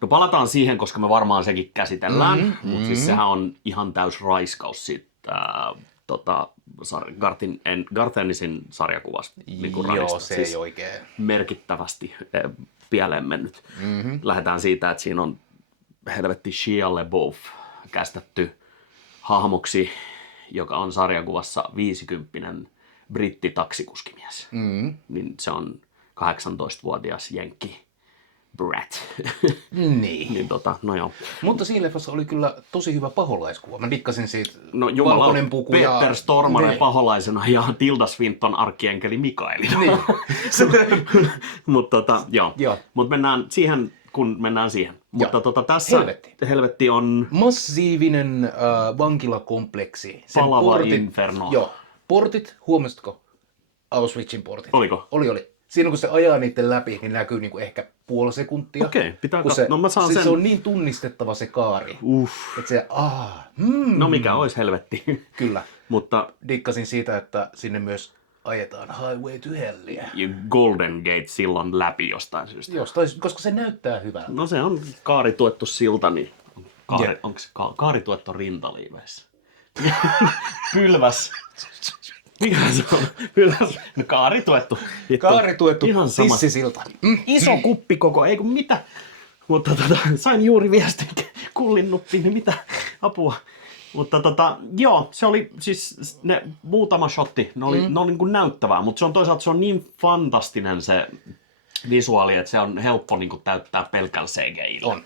no palataan siihen, koska me varmaan sekin käsitellään. Mutta siis sehän on ihan täys raiskaus siitä Garth Ennisin sarjakuvasta. Niin joo, se siis ei oikein. Merkittävästi pieleen mennyt. Lähdetään siitä, että siinä on helvetti Shia LaBeouf kästetty hahmoksi, joka on sarjakuvassa 50-vuotias brittitaksikuskimies. Niin se on 18-vuotias jenkki brat. Niin. Niin no joo. Mutta siinä leffassa oli kyllä tosi hyvä paholaiskuva. Mä dikkasin siitä. No jumala, valkoinen puku Peter Stormare niin. paholaisena ja Tilda Swinton arkkienkeli Mikaelina. Niin. Mutta joo. Mut mennään siihen, kun mennään siihen. Mutta tässä helvetti on massiivinen vankilakompleksi. Sen palava inferno. Joo. Portit, huomasitko Auschwitzin portit? Oliko? Oli. Siinä kun se ajaa niiden läpi, niin näkyy niinku ehkä puoli sekuntia. Okei, pitää katsoa. mä saan sen. Se on niin tunnistettava se kaari. Että se, No mikä olisi helvetti. Kyllä. Mutta dikkasin siitä, että sinne myös ajetaan Highway to Hellia. Ja Golden Gate sillan läpi jostain syystä. Koska se näyttää hyvältä. No se on kaarituettu silta, niin onko se kaarituettu rintaliiveissä? Pylväs. Mikä se on? Pylväs. No kaarituettu. Kaarituettu ihan sama. tissisilta. Iso kuppi koko, ei kun mitä. Mutta sain juuri viestin kullinnuppiin, niin mitä apua. Mutta joo, se oli siis ne muutama shotti, ne oli niin kuin näyttävää, mutta se on toisaalta se on niin fantastinen se visuaali, että se on helppo niin kuin täyttää pelkällä CGI:llä. On.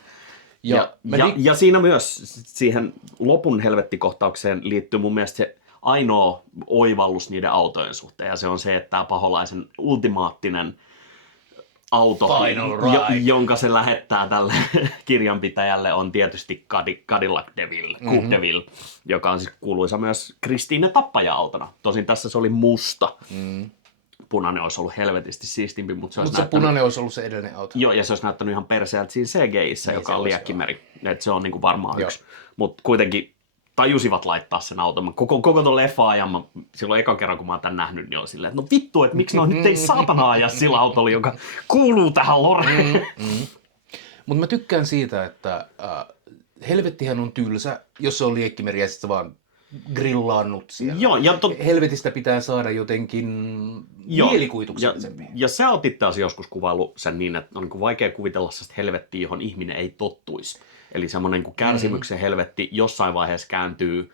Ja siinä myös siihen lopun helvettikohtaukseen liittyy mun mielestä se ainoa oivallus niiden autojen suhteen, ja se on se, että tämä paholaisen ultimaattinen auto, jonka se lähettää tälle kirjanpitäjälle, on tietysti Cadillac Devil, Coupe Devil, joka on siis kuuluisa myös Kristiine tappaja-autona. Tosin tässä se oli musta. Punainen olisi ollut helvetisti siistimpi, mutta se olisi näyttänyt... punainen olisi ollut se edellinen auto. Joo, ja se olisi näyttänyt ihan perseältä siinä CGI:ssä, joka on Liekkimeri. Että se on niinku varmaan yksi. Mutta kuitenkin tajusivat laittaa sen auton. Koko ton leffa ajan, silloin eka kerran kun mä oon tän nähnyt, niin oli silleen, että no vittu, että miksi nyt ei saatana ajaa sillä autolla, joka kuuluu tähän loreen. Mutta mä tykkään siitä, että helvettihän on tylsä, jos se on Liekkimeri ja sit sä vaan grillaannut siellä. Joo, ja helvetistä pitää saada jotenkin mielikuvituksellisempi. Ja sä oot itse asiassa joskus kuvaillut sen niin, että on niin kuin vaikea kuvitella sellaista helvettiä, johon ihminen ei tottuisi. Eli semmoinen kuin kärsimyksen helvetti jossain vaiheessa kääntyy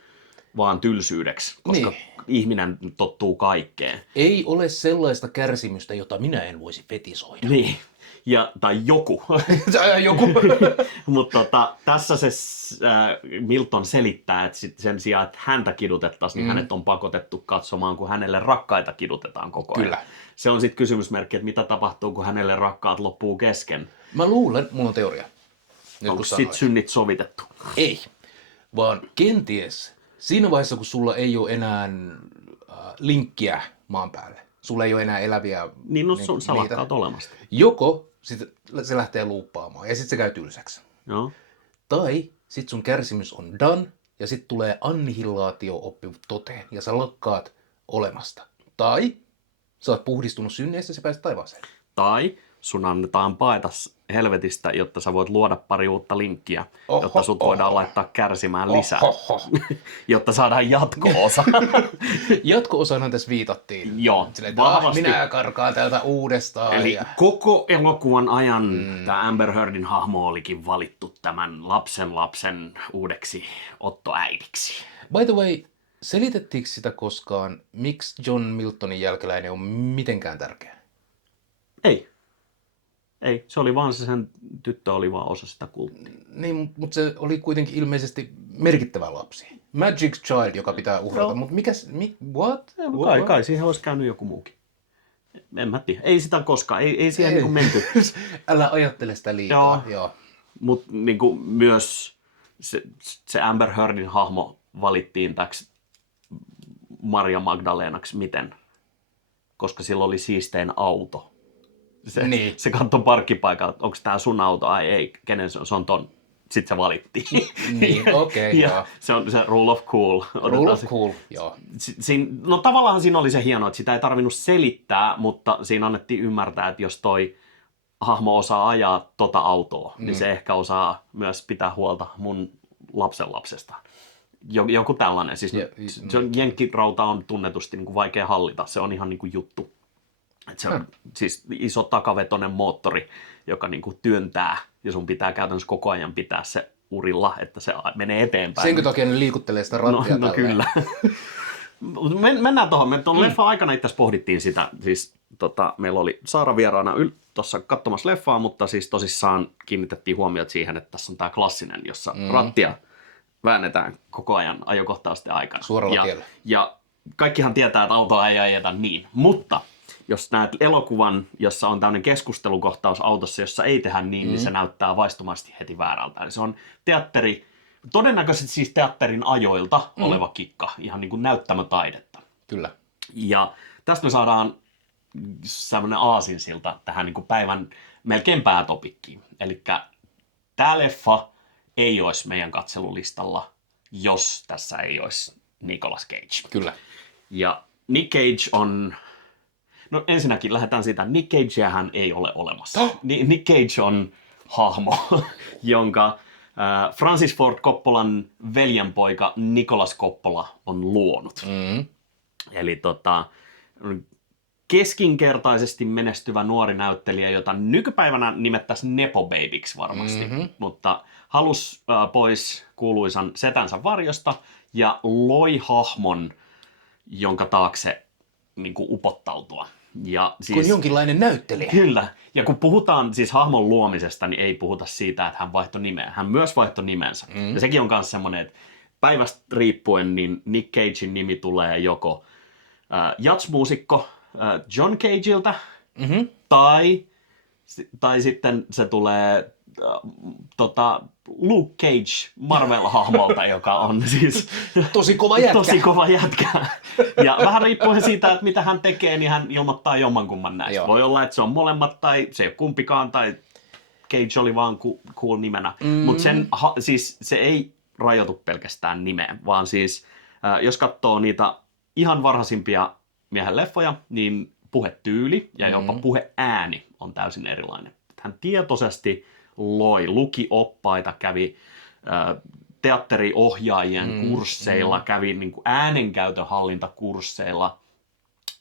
vaan tylsyydeksi, koska ihminen tottuu kaikkeen. Ei ole sellaista kärsimystä, jota minä en voisi fetisoida. Niin. Tai joku. Mutta tässä se Milton selittää, että sen sijaan, että häntä kidutettaisiin, niin hänet on pakotettu katsomaan, kun hänelle rakkaita kidutetaan koko ajan. Kyllä. Se on sitten kysymysmerkki, että mitä tapahtuu, kun hänelle rakkaat loppuu kesken. Mä luulen, mulla on teoria. Onko sitten synnit sovitettu? Ei, vaan kenties siinä vaiheessa, kun sulla ei ole enää linkkiä maan päälle. Sulla ei ole enää eläviä... Niin, no sä lakkaat olemasta. Joko sit se lähtee luuppaamaan ja sitten se käy tylsäksi. Joo. Tai sitten sun kärsimys on done ja sitten tulee annihilaatio-oppi toteen ja sä lakkaat olemasta. Tai sä oot puhdistunut synneistä ja sä pääset taivaaseen. Tai sun annetaan paeta helvetistä, jotta sä voit luoda pari uutta linkkiä, jotta sut voidaan laittaa kärsimään lisää, jotta saadaan jatko-osa. Jatko-osahan tässä viitattiin. Joo, silleen, minä karkaan täältä uudestaan. Eli koko elokuvan ajan tämä Amber Heardin hahmo olikin valittu tämän lapsen uudeksi ottoäidiksi. By the way, selitettiinkö sitä koskaan, miksi John Miltonin jälkeläinen on mitenkään tärkeä? Ei, se oli vaan sen tyttö oli vaan osa sitä kulttia. Niin, mutta se oli kuitenkin ilmeisesti merkittävä lapsi. Magic Child, joka pitää uhrata, mutta what? Kai siihen olisi käynyt joku muukin. En mä tiedä. Ei sitä koskaan, ei siihen niinku menty. Älä ajattele sitä liikaa. Joo. Mutta niinku myös se Amber Heardin hahmo valittiin täksi Maria Magdalenaksi miten? Koska sillä oli siistein auto. Se katsoi parkkipaikalla, että onko tämä sun auto, ai ei, kenen se on ton. Sitten se valittiin. Niin, okei, joo. Se on se rule of cool. Rule of cool, joo. No tavallaan siinä oli se hienoa, että sitä ei tarvinnut selittää, mutta siinä annettiin ymmärtää, että jos toi hahmo osaa ajaa tota autoa, niin se ehkä osaa myös pitää huolta mun lapsenlapsesta. Joku tällainen. Siis jenkkirauta on tunnetusti niin kuin vaikea hallita, se on ihan niin kuin juttu. Et se on siis iso takavetoinen moottori, joka niinku työntää ja sun pitää käytännössä koko ajan pitää se urilla, että se menee eteenpäin. Senkö takia ne liikuttelee sitä rattia No kyllä. Mennään tuohon. Me tuon leffan aikana itse asiassa pohdittiin sitä. Siis, meillä oli Saara vieraana tuossa katsomassa leffaa, mutta siis tosissaan kiinnitettiin huomiota siihen, että tässä on tämä klassinen, jossa rattia väännetään koko ajan ajokohtausten aikana. Suoralla tiellä. Ja kaikkihan tietää, että autoa ei ajeta niin, mutta jos näet elokuvan, jossa on tämmöinen keskustelukohtaus autossa, jossa ei tehdä niin se näyttää vaistomasti heti väärältä. Eli se on todennäköisesti siis teatterin ajoilta oleva kikka, ihan niin kuin näyttämötaidetta. Kyllä. Ja tästä me saadaan semmoinen aasinsilta tähän niin kuin päivän melkein päätopikkiin. Eli tämä leffa ei olisi meidän katselulistalla, jos tässä ei olisi Nicolas Cage. Kyllä. Ja Nick Cage on... No ensinnäkin lähdetään siitä, että Nick Cageähän ei ole olemassa. Nick Cage on hahmo, jonka Francis Ford Coppolan veljenpoika Nicolas Coppola on luonut. Eli keskinkertaisesti menestyvä nuori näyttelijä, jota nykypäivänä nimettäisiin Nepo Babyksi varmasti, mutta halusi pois kuuluisan setänsä varjosta ja loi hahmon, jonka taakse niin kuin upottautua. Ja siis, kun jonkinlainen näyttelijä. Kyllä. Ja kun puhutaan siis hahmon luomisesta, niin ei puhuta siitä, että hän vaihtoi nimeä. Hän myös vaihtoi nimensä. Ja sekin on myös semmoinen, että päivästä riippuen niin Nick Cagein nimi tulee joko jazzmuusikko John Cageilta tai sitten se tulee Luke Cage Marvel-hahmolta, joka on siis tosi kova jätkä. Ja vähän riippuen siitä, että mitä hän tekee, niin hän ilmoittaa jommankumman näistä. Joo. Voi olla, että se on molemmat tai se ei ole kumpikaan tai Cage oli vaan cool nimenä. Mutta siis se ei rajoitu pelkästään nimeen, vaan siis jos katsoo niitä ihan varhaisimpia miehen leffoja, niin puhetyyli ja jopa puheääni on täysin erilainen. Hän tietoisesti luki oppaita, kävi teatteriohjaajien kursseilla, kävi niin kuin äänenkäytön hallintakursseilla,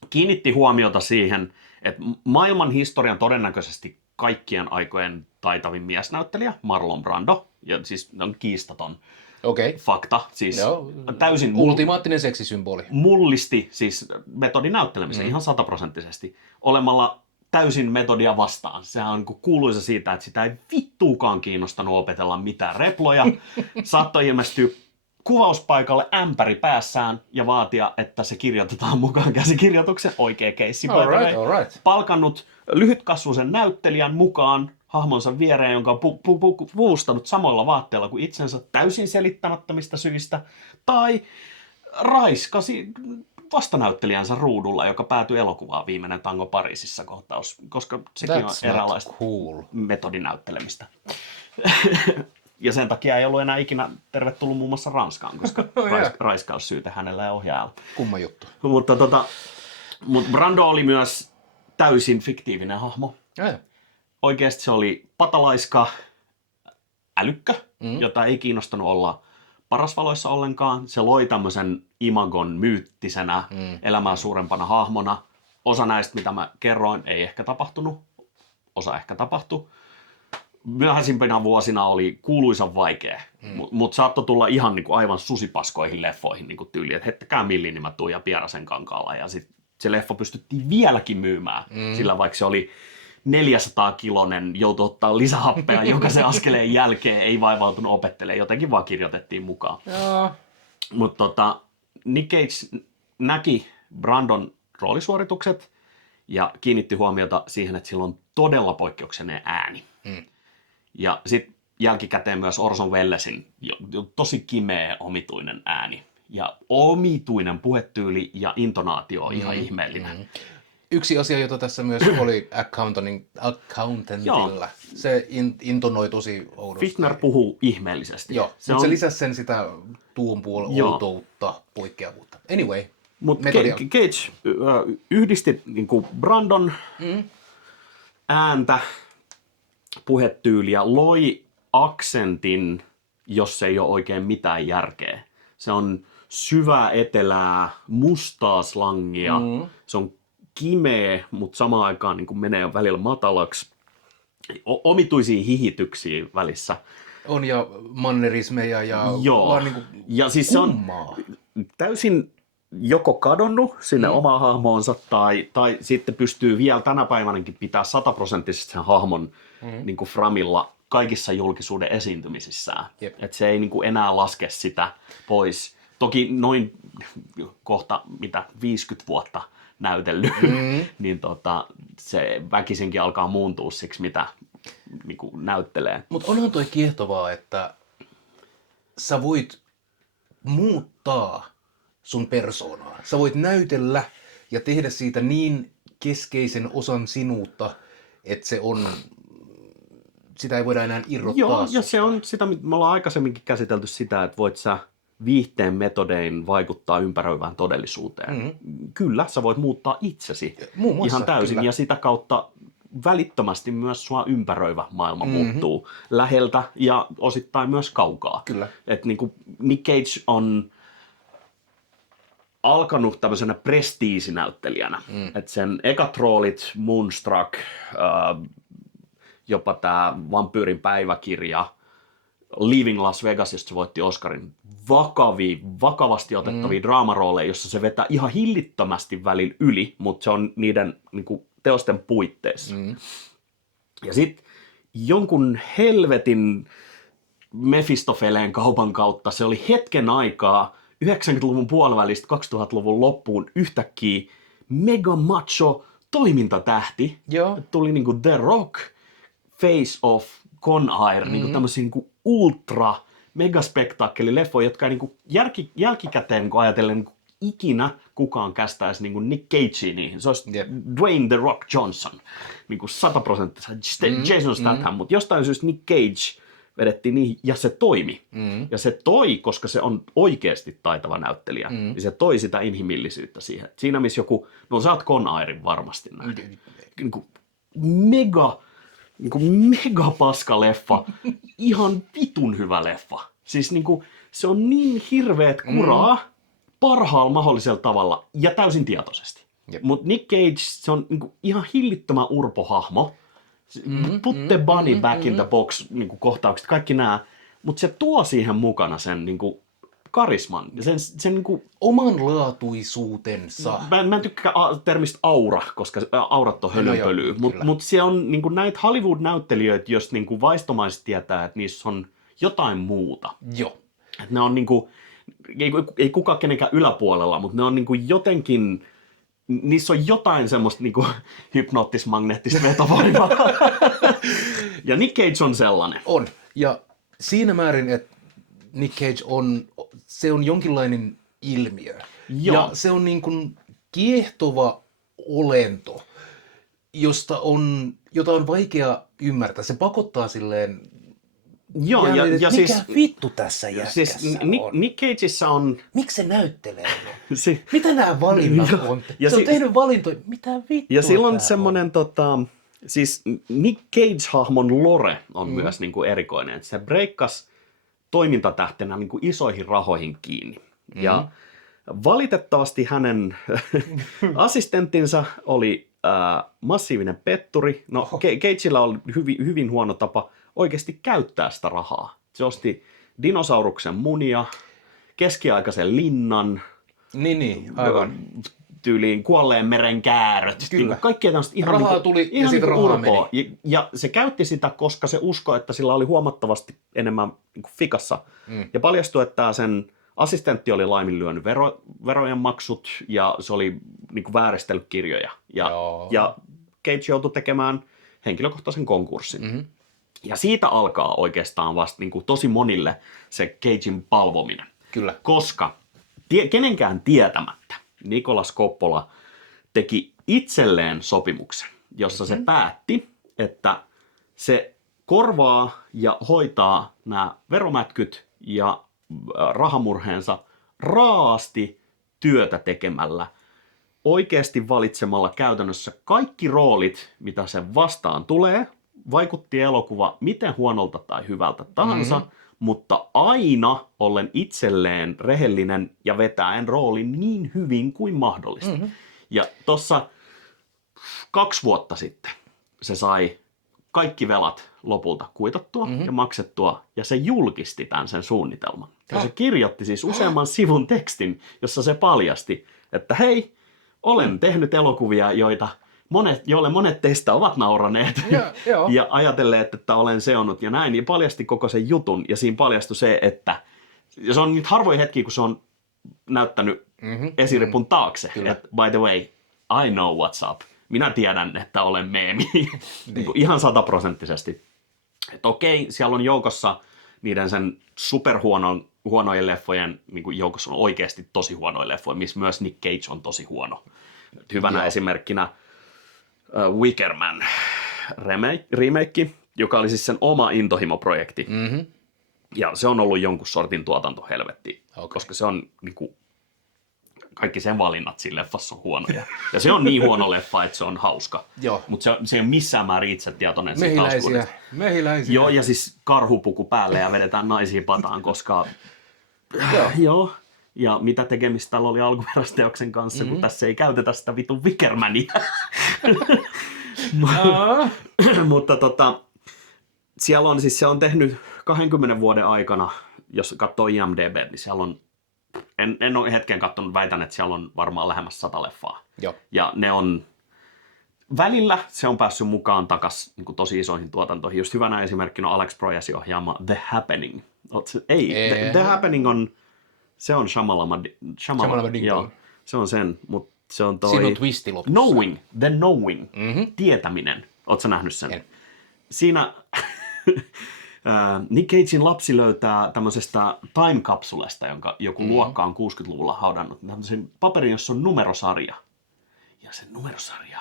kiinnitti huomiota siihen, että maailman historian todennäköisesti kaikkien aikojen taitavin miesnäyttelijä, Marlon Brando, ja siis on kiistaton fakta, siis täysin ultimaattinen seksisymboli. Mullisti siis metodinäyttelemisen ihan 100% olemalla täysin metodia vastaan. Sehän on kuuluisa siitä, että sitä ei vittuukaan kiinnostanut opetella mitään reploja. Saattoi ilmestyä kuvauspaikalle ämpäri päässään ja vaatia, että se kirjoitetaan mukaan käsikirjoituksen oikea keissi. Palkannut lyhytkasvuisen näyttelijän mukaan hahmonsa viereen, jonka on puustanut samoilla vaatteilla kuin itsensä täysin selittämättömistä syistä, tai raiskasi vastanäyttelijänsä ruudulla, joka päätyi elokuvaan Viimeinen tango Pariisissa kohtaus, koska sekin on eräänlaista metodinäyttelemistä. Ja sen takia ei ollut enää ikinä tervetullut muun muassa Ranskaan, koska raiskaussyytä hänellä ei ohjaajalla. Kumma juttu. Mutta Brando oli myös täysin fiktiivinen hahmo. Oikeasti se oli patalaiska älykkö, jota ei kiinnostanut olla parasvaloissa ollenkaan. Se loi tämmöisen imagon myyttisenä, elämää suurempana hahmona. Osa näistä, mitä mä kerroin, ei ehkä tapahtunut. Osa ehkä tapahtui. Myöhäisimpinä vuosina oli kuuluisan vaikea, mutta saattoi tulla ihan niin kuin aivan susipaskoihin leffoihin niin kuin tyyliin, että hettäkää millin, niin mä tuun ja Pierasen kankaalla. Ja sitten se leffa pystyttiin vieläkin myymään, sillä vaikka se oli 400-kilonen, joutui ottaa lisähappea jokaisen askeleen jälkeen, ei vaivautunut opettelemaan, jotenkin vaan kirjoitettiin mukaan. Mutta Nick Cage näki Brandon roolisuoritukset ja kiinnitti huomiota siihen, että sillä on todella poikkeuksellinen ääni. Ja sitten jälkikäteen myös Orson Wellesin tosi kimeä, omituinen ääni. Ja omituinen puhetyyli ja intonaatio on ihan ihmeellinen. Yksi asia, jota tässä myös oli Accountantilla. Se intonoi tosi oudosti. Fichtner puhuu ihmeellisesti. Joo, mutta se lisäsi sen sitä tuun puolen outoutta, poikkeavuutta. Anyway. Mutta Cage yhdisti niinku Brandon ääntä, puhetyyliä, loi aksentin, jos ei ole oikein mitään järkeä. Se on syvää etelää, mustaa slangia, se on kimeä, mutta samaan aikaan niin menee välillä matalaksi. Omituisia hihityksiä välissä. On ja mannerismeja ja joo. vaan niin kuin ja siis se on täysin joko kadonnut sinne omaan hahmoonsa tai sitten pystyy vielä tänä päivänäkin pitää 100% sen hahmon niin kuin framilla kaikissa julkisuuden esiintymisissään. Että se ei niin kuin enää laske sitä pois. Toki noin kohta 50 vuotta näytellyt, niin se väkisinkin alkaa muuntua siksi, mitä niin kuin näyttelee. Mutta onhan toi kiehtovaa, että sä voit muuttaa sun persoonaa. Sä voit näytellä ja tehdä siitä niin keskeisen osan sinuutta, että sitä ei voida enää irrottaa. Joo, ja se on sitä, me ollaan aikaisemminkin käsitelty sitä, että voit sä viihteen metodein vaikuttaa ympäröivään todellisuuteen. Kyllä, sä voit muuttaa itsesi ihan täysin, kyllä. Ja sitä kautta välittömästi myös sua ympäröivä maailma muuttuu läheltä ja osittain myös kaukaa. Kyllä. Et niinku Nick Cage on alkanut tämmöisenä prestiisinäyttelijänä. Et sen ekat roolit, Moonstruck, jopa tämä Vampyyrin päiväkirja, Leaving Las Vegas, josta se voitti Oscarin, vakavasti otettavia draamarooleja, jossa se vetää ihan hillittömästi välillä yli, mutta se on niiden niinku teosten puitteissa. Ja sitten jonkun helvetin Mefistofeleen kaupan kautta se oli hetken aikaa 90-luvun puolivälistä 2000-luvun loppuun yhtäkkiä mega macho toimintatähti. Joo. Tuli niinku The Rock, Face Off, Con Air, niinku tämmöisiä niinku ultra megaspektaakkelileffoja, jotka ei niinku jälkikäteen kun ajatellen niinku ikinä kukaan kästäisi niinku Nick Cagea niihin. Se olisi Dwayne The Rock Johnson, niinku 100%, Jason Statham, mutta jostain syystä Nick Cage vedettiin niihin ja se toimi. Ja se toi, koska se on oikeasti taitava näyttelijä, niin se toi sitä inhimillisyyttä siihen. Siinä missä joku, no sä oot Con Airin varmasti näin. Niinku mega paska leffa, ihan vitun hyvä leffa. Siis niinku, se on niin hirveet kuraa parhaalla mahdollisella tavalla ja täysin tietoisesti. Mutta Nick Cage, se on niinku ihan hillittömän urpohahmo. Put the bunny back in the box niinku kohtaukset, kaikki nämä. Mutta se tuo siihen mukana sen niinku karisman ja sen niinku omanlaatuisuutensa. Mä en tykkää termistä aura, koska aurat on hölynpölyä, mutta se on niinku näitä Hollywood-näyttelijöitä, jos niinku vaistomaisesti tietää, että niissä on jotain muuta. Joo. Et ne on niinku, ei kukaan kenenkään yläpuolella, mutta ne on niinku jotenkin, niissä on jotain semmoista niinku hypnoottis-magneettista vetovoimaa. Ja Nick Cage on sellainen. On. Ja siinä määrin, että Nick Cage se on jonkinlainen ilmiö. Joo. Ja se on niin kuin kiehtova olento, jota on vaikea ymmärtää. Se pakottaa silleen, joo, ja mikä siis, vittu tässä jätkässä siis on? Nick Cageissa on... Miksi se näyttelee? Mitä nämä valinnat on? Ja se on tehnyt valintoja. Mitä vittua? Ja silloin semmoinen, siis Nick Cage-hahmon lore on myös niin kuin erikoinen. Että se breikkasi toimintatähtenä niin kuin isoihin rahoihin kiinni. Ja valitettavasti hänen assistenttinsa oli massiivinen petturi. No, Cagella oli hyvin huono tapa oikeasti käyttää sitä rahaa. Se osti dinosauruksen munia, keskiaikaisen linnan, aivan. Tyyliin kuolleen meren kääröt. Kyllä. Kaikkea tämmöistä ihan rahaa tuli ihan ja sitten rahaa meni. Ja se käytti sitä, koska se uskoi, että sillä oli huomattavasti enemmän niin kuin fikassa. Ja paljastui, että sen assistentti oli laiminlyönyt verojen maksut ja se oli niin kuin vääristellyt kirjoja. Ja Cage joutui tekemään henkilökohtaisen konkurssin. Ja siitä alkaa oikeastaan vasta niin kuin tosi monille se Cagen palvominen. Kyllä. Koska kenenkään tietämättä Nicolas Coppola teki itselleen sopimuksen, jossa se päätti, että se korvaa ja hoitaa nämä veromätkyt ja rahamurheensa raasti työtä tekemällä, oikeasti valitsemalla käytännössä kaikki roolit, mitä sen vastaan tulee, vaikutti elokuva miten huonolta tai hyvältä tahansa, mutta aina ollen itselleen rehellinen ja vetäen roolin niin hyvin kuin mahdollista. Ja tuossa 2 vuotta sitten se sai kaikki velat lopulta kuitattua ja maksettua, ja se julkisti tämän sen suunnitelman. Ja se kirjoitti siis useamman sivun tekstin, jossa se paljasti, että hei, olen tehnyt elokuvia, joille monet teistä ovat nauraneet ja ajatelleet, että olen seonnut ja näin, ja paljasti koko sen jutun, ja siinä paljastui se, että ja se on niitä harvoja hetkiä, kun se on näyttänyt esiripun taakse, että by the way, I know what's up. Minä tiedän, että olen meemi. Niin kuin ihan 100%. Että okei, siellä on joukossa niiden sen superhuonojen leffojen, niin kuin joukossa on oikeasti tosi huonoja leffoja, missä myös Nick Cage on tosi huono. Hyvänä esimerkkinä Wicker Man remake, joka oli siis sen oma intohimoprojekti. Ja se on ollut jonkun sortin tuotantohelvetti, koska se on niinku, kaikki sen valinnat siinä leffassa on huonoja. Ja se on niin huono leffa, että se on hauska. Mutta se ei ole missään määrin itsetietoinen siitä hauskuudesta. Mehiläisiä. Joo, ja siis karhupuku päälle ja vedetään naisia pataan, koska... Joo. Ja mitä tekemistä täällä oli alkuperäisteoksen kanssa, kun tässä ei käytetä sitä vitun Wickermania. Mutta siellä on siis, se on tehnyt 20 vuoden aikana, jos katsoo IMDb, niin siellä on, en ole hetken katsonut, väitän, että siellä on varmaan lähemmäs 100 leffaa. Joo. Ja ne on, välillä se on päässyt mukaan takas niin kuin tosi isoihin tuotantoihin. Just hyvänä esimerkkinä on Alex Proyasin ohjaama The Happening. The Happening on, se on Shyamalan, joo, se on sen, mutta se on toi... Siinä on twisti lopussa. Knowing, The Knowing, tietäminen. Ootko nähnyt sen? En. Siinä Nick Cagein lapsi löytää tämmöisestä time-kapsulesta, jonka joku luokka on 60-luvulla haudannut, tämmöisen paperin, jossa on numerosarja. Ja se numerosarja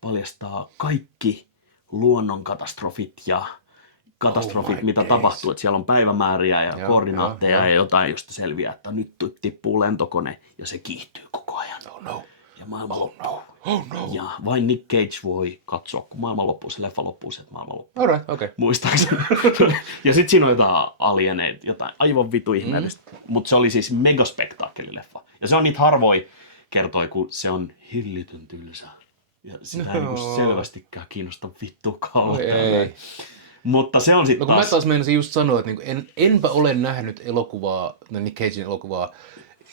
paljastaa kaikki luonnonkatastrofit ja katastrofit, mitä tapahtuu. Että siellä on päivämääriä ja koordinaatteja ja jotain, josta selviää, että nyt tippuu lentokone ja se kiihtyy koko ajan. Oh no. Ja maailma loppuu. Ja vain Nick Cage voi katsoa, kun maailma loppuu, se leffa loppuu, se maailma loppuu. Alright, okay. Muistaakseni. Ja sitten siinä on jotain alieneita, jotain aivan vitu ihmeellistä. Mutta se oli siis megaspektaakkelileffa. Ja se on niitä harvoin kertoi, kun se on hillitön tylsä. Ja sitä ei niinku selvästikään kiinnosta vittukaan. Mutta se on sitten taas... Mä taas meinasin just sanoa, että niinku enpä ole nähnyt elokuvaa, Nick Cagein elokuvaa,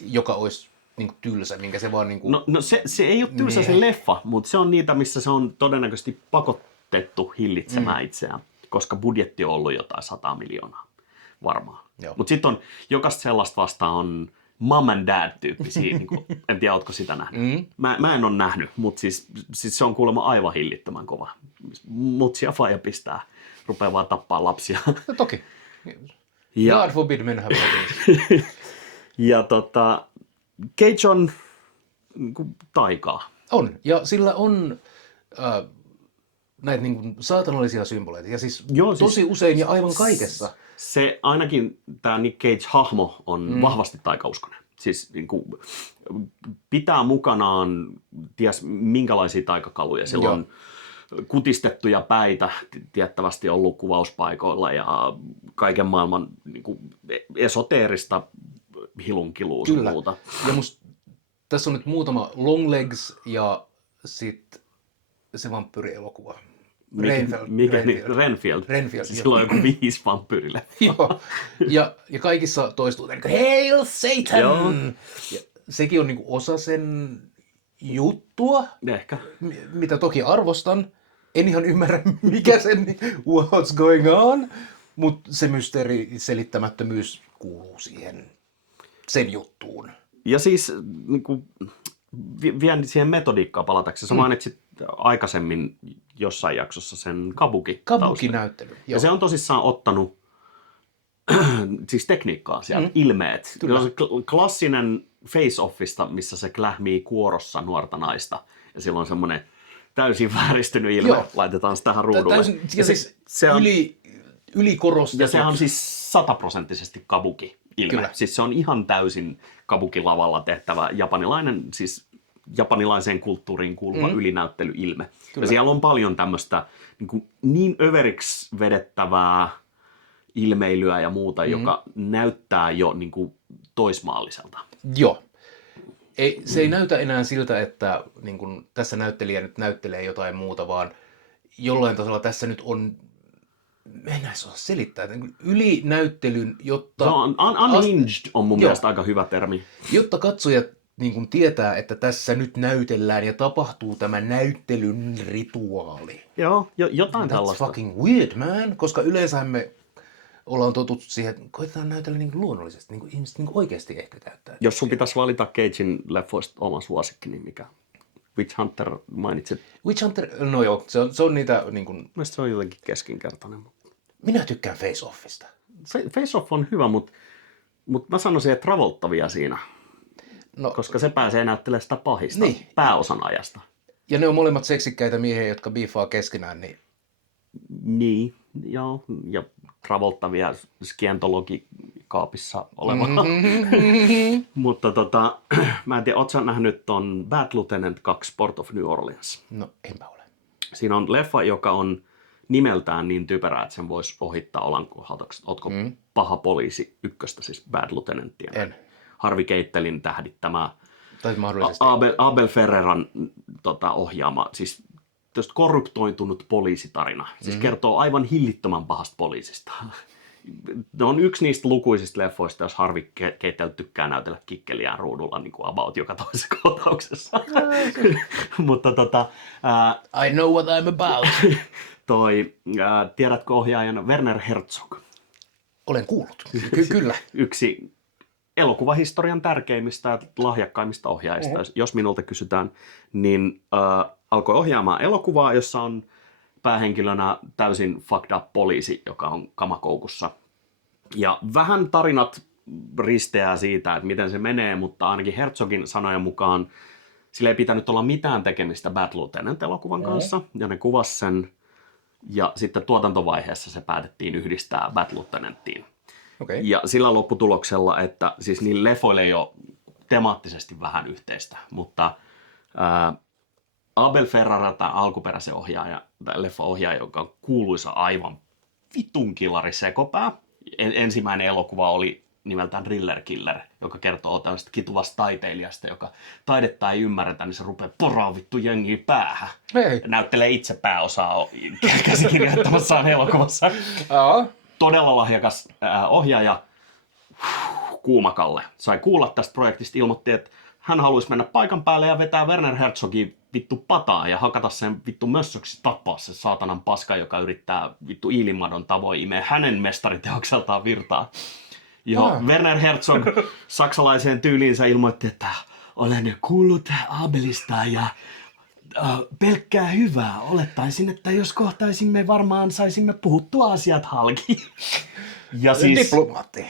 joka olisi niinku tylsä, minkä se vaan niinku... No se ei ole tylsä se leffa, mutta se on niitä, missä se on todennäköisesti pakotettu hillitsemään itseään, koska budjetti on ollut jotain 100 miljoonaa varmaan. Mutta sitten on jokaista sellaista vastaan on Mom and Dad-tyyppisiä, niinku, en tiedä, ootko sitä nähnyt. Mä en ole nähnyt, mutta siis se on kuulemma aivan hillittömän kova. Mutsi ja faija rupeaa vaan tappaa lapsia. No toki. God forbid men have babies. Ja Cage on taikaa. On, ja sillä on näitä niin saatanallisia symboleita, ja siis tosi usein ja aivan kaikessa. Se ainakin tämä Nick Cage-hahmo on vahvasti taikauskonen. Siis niin kuin, pitää mukanaan ties minkälaisia taikakaluja. Sillä on kutistettuja päitä tiettävästi ollut kuvauspaikoilla ja kaiken maailman niin kuin esoteerista hilunkilua ja muuta. Ja tässä on nyt muutama Longlegs ja sitten se vampyyrielokuva. Renfield. Sillä on joku 5 vampyyrileffa. Ja kaikissa toistuu Hail Satan! Ja sekin on niinku osa sen juttua, ehkä. Mitä toki arvostan. En ihan ymmärrä, mikä sen what's going on, mutta se mysteeriselittämättömyys kuuluu siihen sen juttuun. Ja siis niin vielä siihen metodiikkaan palatakseni. Sä mainitsit aikaisemmin jossain jaksossa sen kabuki-näyttely. Ja se on tosissaan ottanut siis tekniikkaa sieltä, ilmeet. Se on klassinen face-offista, missä se klähmii kuorossa nuorta naista. Ja silloin on semmoinen täysin vääristynyt ilme. Laitetaan sitä tähän ruudulle. Se on ylikorostettu. Ja se on siis 100% kabuki-ilme. Kyllä. Siis se on ihan täysin kabuki-lavalla tehtävä japanilaiseen kulttuuriin kuuluva ylinäyttelyilme. Kyllä. Ja siellä on paljon tämmöistä niin överiksi vedettävää ilmeilyä ja muuta, joka näyttää jo niin kuin toismaalliselta. Joo. Se ei näytä enää siltä, että niin kun tässä näyttelijä nyt näyttelee jotain muuta, vaan jollain tasolla tässä nyt on en osaa selittää. Ylinäyttelyn, jotta... No, unhinged on mun mielestä aika hyvä termi. Jotta katsojat niin kuin tietää, että tässä nyt näytellään ja tapahtuu tämä näyttelyn rituaali. Joo, jotain That's tällaista. fucking weird, man. Koska yleensä me ollaan totuttu siihen, että koitetaan näytellä niin kuin luonnollisesti, niin kuin ihmiset niin kuin oikeasti ehkä käyttää. Jos sun pitäisi valita Cagein leffoista oma suosikki, niin mikä? Witch Hunter mainitsit. Witch Hunter, no joo, se on niitä niin kuin... Mielestäni se on jotenkin keskinkertainen. Minä tykkään Face Offista. Face Off on hyvä, mutta mä sanoisin, että Travolta vielä siinä. No, koska se pääsee näyttelemään sitä pahista pääosan ajasta. Ja ne on molemmat seksikkäitä miehiä, jotka biifaa keskenään, niin... Niin, joo. Ja Travolta vielä skientologikaapissa oleva. Mutta mä en tiedä, ootko sä nähnyt ton Bad Lieutenant 2 Port of New Orleans? No, enpä ole. Siinä on leffa, joka on nimeltään niin typerää, että sen voisi ohittaa olankohauta. Ootko Paha poliisi ykköstä, siis Bad Lieutenantia? En. Harvey Keitelin tähdittämä Abel Ferreran ohjaama, siis korruptoitunut poliisitarina. Siis kertoo aivan hillittömän pahasta poliisista. Ne on yksi niistä lukuisista leffoista, jos Harvey Keitel tykkää näytellä kikkeliään ruudulla niin kuin about joka toisessa kohtauksessa. Mutta I know what I'm about. Tiedätkö ohjaajana Werner Herzog? Olen kuullut. Kyllä. Yksi elokuvahistorian tärkeimmistä ja lahjakkaimmista ohjaajista, jos minulta kysytään, niin alkoi ohjaamaan elokuvaa, jossa on päähenkilönä täysin fucked up poliisi, joka on kamakoukussa. Ja vähän tarinat risteää siitä, että miten se menee, mutta ainakin Herzogin sanojen mukaan sillä ei pitänyt olla mitään tekemistä Bad Lieutenant-elokuvan kanssa, ja ne kuvasi sen, ja sitten tuotantovaiheessa se päätettiin yhdistää Bad Lieutenantiin. Okay. Ja sillä lopputuloksella, että siis niillä leffoilla ei ole temaattisesti vähän yhteistä, mutta Abel Ferrara, tämä alkuperäisen ohjaaja, tämä leffa-ohjaaja, joka on kuuluisa aivan vitun killari sekopää. Ensimmäinen elokuva oli nimeltään Thriller Killer, joka kertoo tällaista kituvasta taiteilijasta, joka taidetta ei ymmärretä, niin se rupeaa poraa vittu jengiä päähän. Hei. Näyttelee itse pääosaa käsikirjoittamassaan elokuvassa. Todella lahjakas ohjaaja, Kuumakalle, sai kuulla tästä projektista, ilmoitti, että hän haluaisi mennä paikan päälle ja vetää Werner Herzogin vittu pataa ja hakata sen vittu mössöksi, tappaa se saatanan paska, joka yrittää vittu Iilimadon tavoin imeä hänen mestariteokseltaan virtaa. Ja Werner Herzog saksalaiseen tyyliinsä ilmoitti, että olen kuullut Abelista ja pelkkää hyvää. Olettaisin, että jos kohtaisimme, varmaan saisimme puhuttua asiat halki. Ja siis diplomaatti.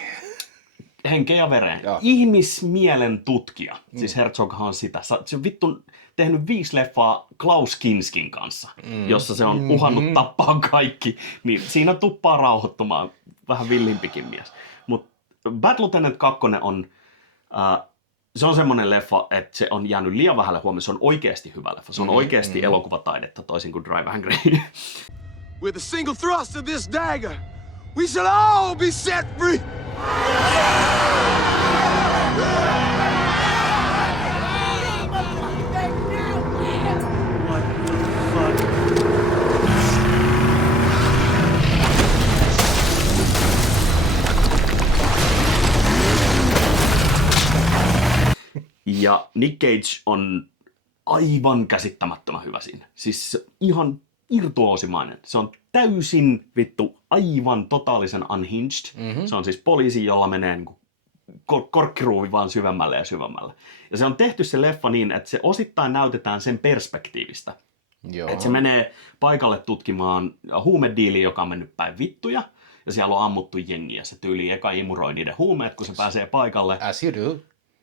Henkeä ja vereen. Ihmismielen tutkija. Siis Herzoghan on sitä. Se on vittu tehnyt 5 leffaa Klaus Kinskin kanssa, jossa se on uhannut tappaa kaikki. Niin siinä tuppaa rauhoittumaan vähän villimpikin mies. Mutta Bad Lieutenant 2 on... se on semmoinen leffa, että se on jäänyt liian vähälle huomioon. Se on oikeasti hyvä leffa. Se on oikeasti elokuvataidetta, toisin kuin Drive Angry. With a single thrust of this dagger, we shall all be set free! Ja Nick Cage on aivan käsittämättömän hyvä siinä. Siis ihan irtuosimainen. Se on täysin vittu aivan totaalisen unhinged. Se on siis poliisi, jolla menee niin korkkiruuvi vaan syvemmälle ja syvemmälle. Ja se on tehty se leffa niin, että se osittain näytetään sen perspektiivistä. Että se menee paikalle tutkimaan huumediili, joka on mennyt päin vittuja. Ja siellä on ammuttu jengiä. Se tyyli eka imuroi niiden huumeet, kun se pääsee paikalle. As you do.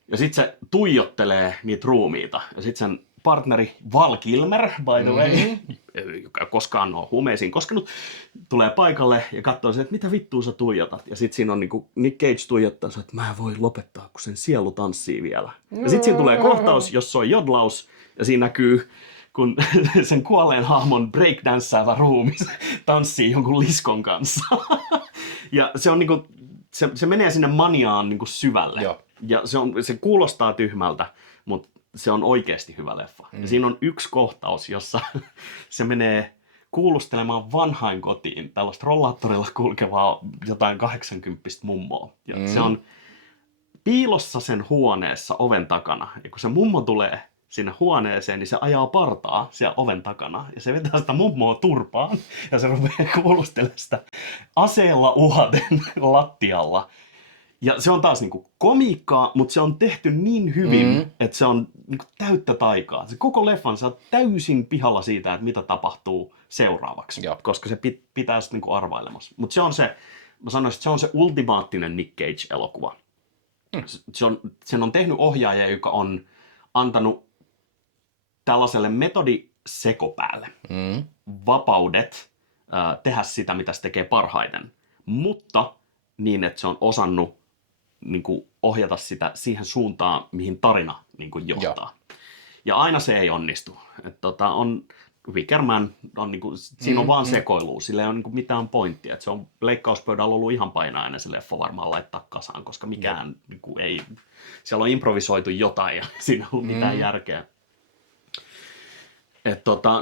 Ja sit se tuijottelee niitä ruumiita. Ja sit sen partneri Val Kilmer, by the way, joka koskaan ole huumeisiin koskenut, tulee paikalle ja katsoo että mitä vittua sä tuijotat. Ja sit siinä on niinku Nick Cage tuijottaa, että mä en voi lopettaa, kun sen sielu tanssii vielä. Ja sit siinä tulee kohtaus, jossa on jodlaus, ja siinä näkyy, kun sen kuolleen hahmon breakdanssäävä ruumis tanssii jonkun liskon kanssa. Ja se on niinku, se menee sinne maniaan niinku syvälle. Joo. Ja se kuulostaa tyhmältä, mutta se on oikeasti hyvä leffa. Ja siinä on yksi kohtaus, jossa se menee kuulustelemaan vanhainkotiin tällaista rollaattorilla kulkevaa jotain 80 mummoa. Ja se on piilossa sen huoneessa oven takana. Ja kun se mummo tulee sinne huoneeseen, niin se ajaa partaa siellä oven takana. Ja se vetää sitä mummoa turpaan ja se rupeaa kuulustelemaan sitä aseella uhaten lattialla. Ja se on taas niinku komiikkaa, mutta se on tehty niin hyvin, että se on niinku täyttä taikaa. Se koko leffan sä oot täysin pihalla siitä, että mitä tapahtuu seuraavaksi, koska se pitää sitten niinku arvailemassa. Mutta se on se, mä sanoisin, että se on se ultimaattinen Nick Cage-elokuva. Sen on tehnyt ohjaaja, joka on antanut tällaiselle metodisekopäälle vapaudet tehdä sitä, mitä se tekee parhaiten, mutta niin, että se on osannut niin kuin ohjata sitä siihen suuntaan, mihin tarina niin kuin johtaa. Ja aina se ei onnistu. Wickerman on niin kuin, siinä on vaan sekoilua, sillä ei ole niin kuin mitään pointtia. Että se on leikkauspöydällä ollut ihan painainen se leffa varmaan laittaa kasaan, koska mikään niin kuin ei, siellä on improvisoitu jotain ja siinä ei ollut mitään järkeä.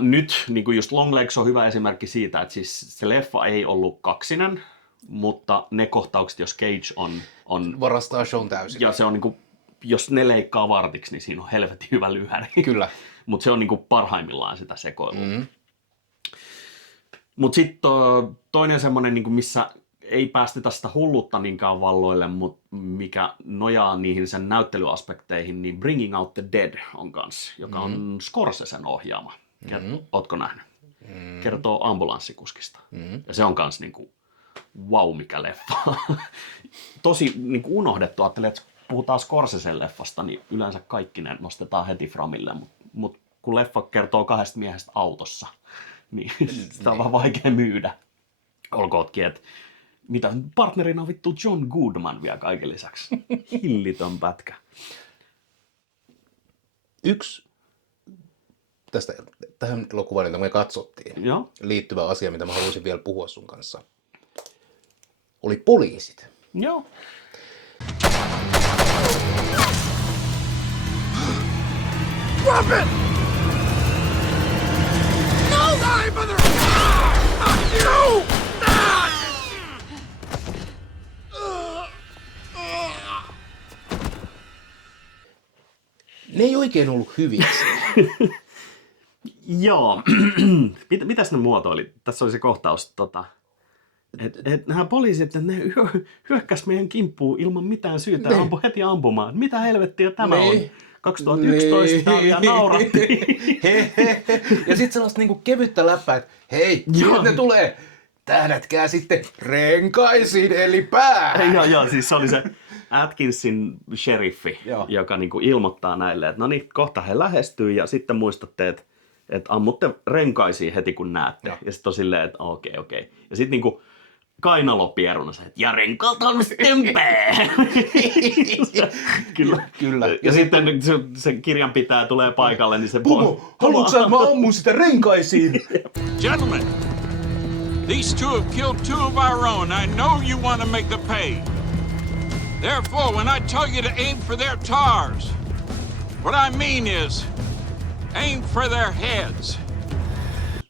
Nyt niin kuin just Longlegs on hyvä esimerkki siitä, että siis se leffa ei ollut kaksinen, mutta ne kohtaukset, jos Cage on varastaa shown täysin. Ja se on niinku, jos ne leikkaa vartiksi, niin siinä on helvetin hyvä lyhäri. Kyllä. Mutta se on niinku parhaimmillaan sitä sekoilua. Mutta sitten toinen semmoinen, niinku, missä ei päästetä sitä hullutta niinkään valloille, mutta mikä nojaa niihin sen näyttelyaspekteihin, niin Bringing Out the Dead on kanssa, joka on Scorsesen ohjaama. Ootko nähnyt? Kertoo ambulanssikuskista. Ja se on kans niinku wow, mikä leffa. Tosi niin kuin unohdettu, ajattelin, että puhutaan Scorsesen leffasta, niin yleensä kaikki ne nostetaan heti framille, mutta kun leffa kertoo kahdesta miehestä autossa, niin sitä on vaan vaikea myydä. Olkootkin, että mitä partnerina on vittu John Goodman vielä kaiken lisäksi. Hillitön pätkä. Yksi tähän elokuvaan, jota me katsottiin, liittyvä asia, mitä mä haluaisin vielä puhua sun kanssa, oli poliisit. Joo. Drop it! No! Die, mother! Not you! Ne ei oikein ollut hyviä. Joo. Mitäs ne muotoili? Tässä oli se kohtaus, nämä poliisit, ne hyökkäs meidän kimppuun ilman mitään syytä ja ampui heti ampumaan. Mitä helvettiä tämä on? 2011 tää vielä naurattiin. Ja sitten sellaista niinku kevyttä läppää, että hei, ne tulee, tähdätkää sitten renkaisiin eli päähän. Joo, siis se oli se Atkinsin sheriffi, joka niinku ilmoittaa näille, että no niin, kohta he lähestyy ja sitten muistatte, että ammutte renkaisiin heti kun näette. Ja sitten on silleen, että okei. Ja sitten niinku kainalopieruna se, että ja renkalta on sitten pää. Kyllä. Ja sitten se kirjanpitäjä tulee paikalle, niin se... Pumo, haluatko sä, mä ammun sitä renkaisiin? Gentlemen, these two have killed two of our own. I know you want to make the pay. Therefore, when I tell you to aim for their tars, what I mean is, aim for their heads.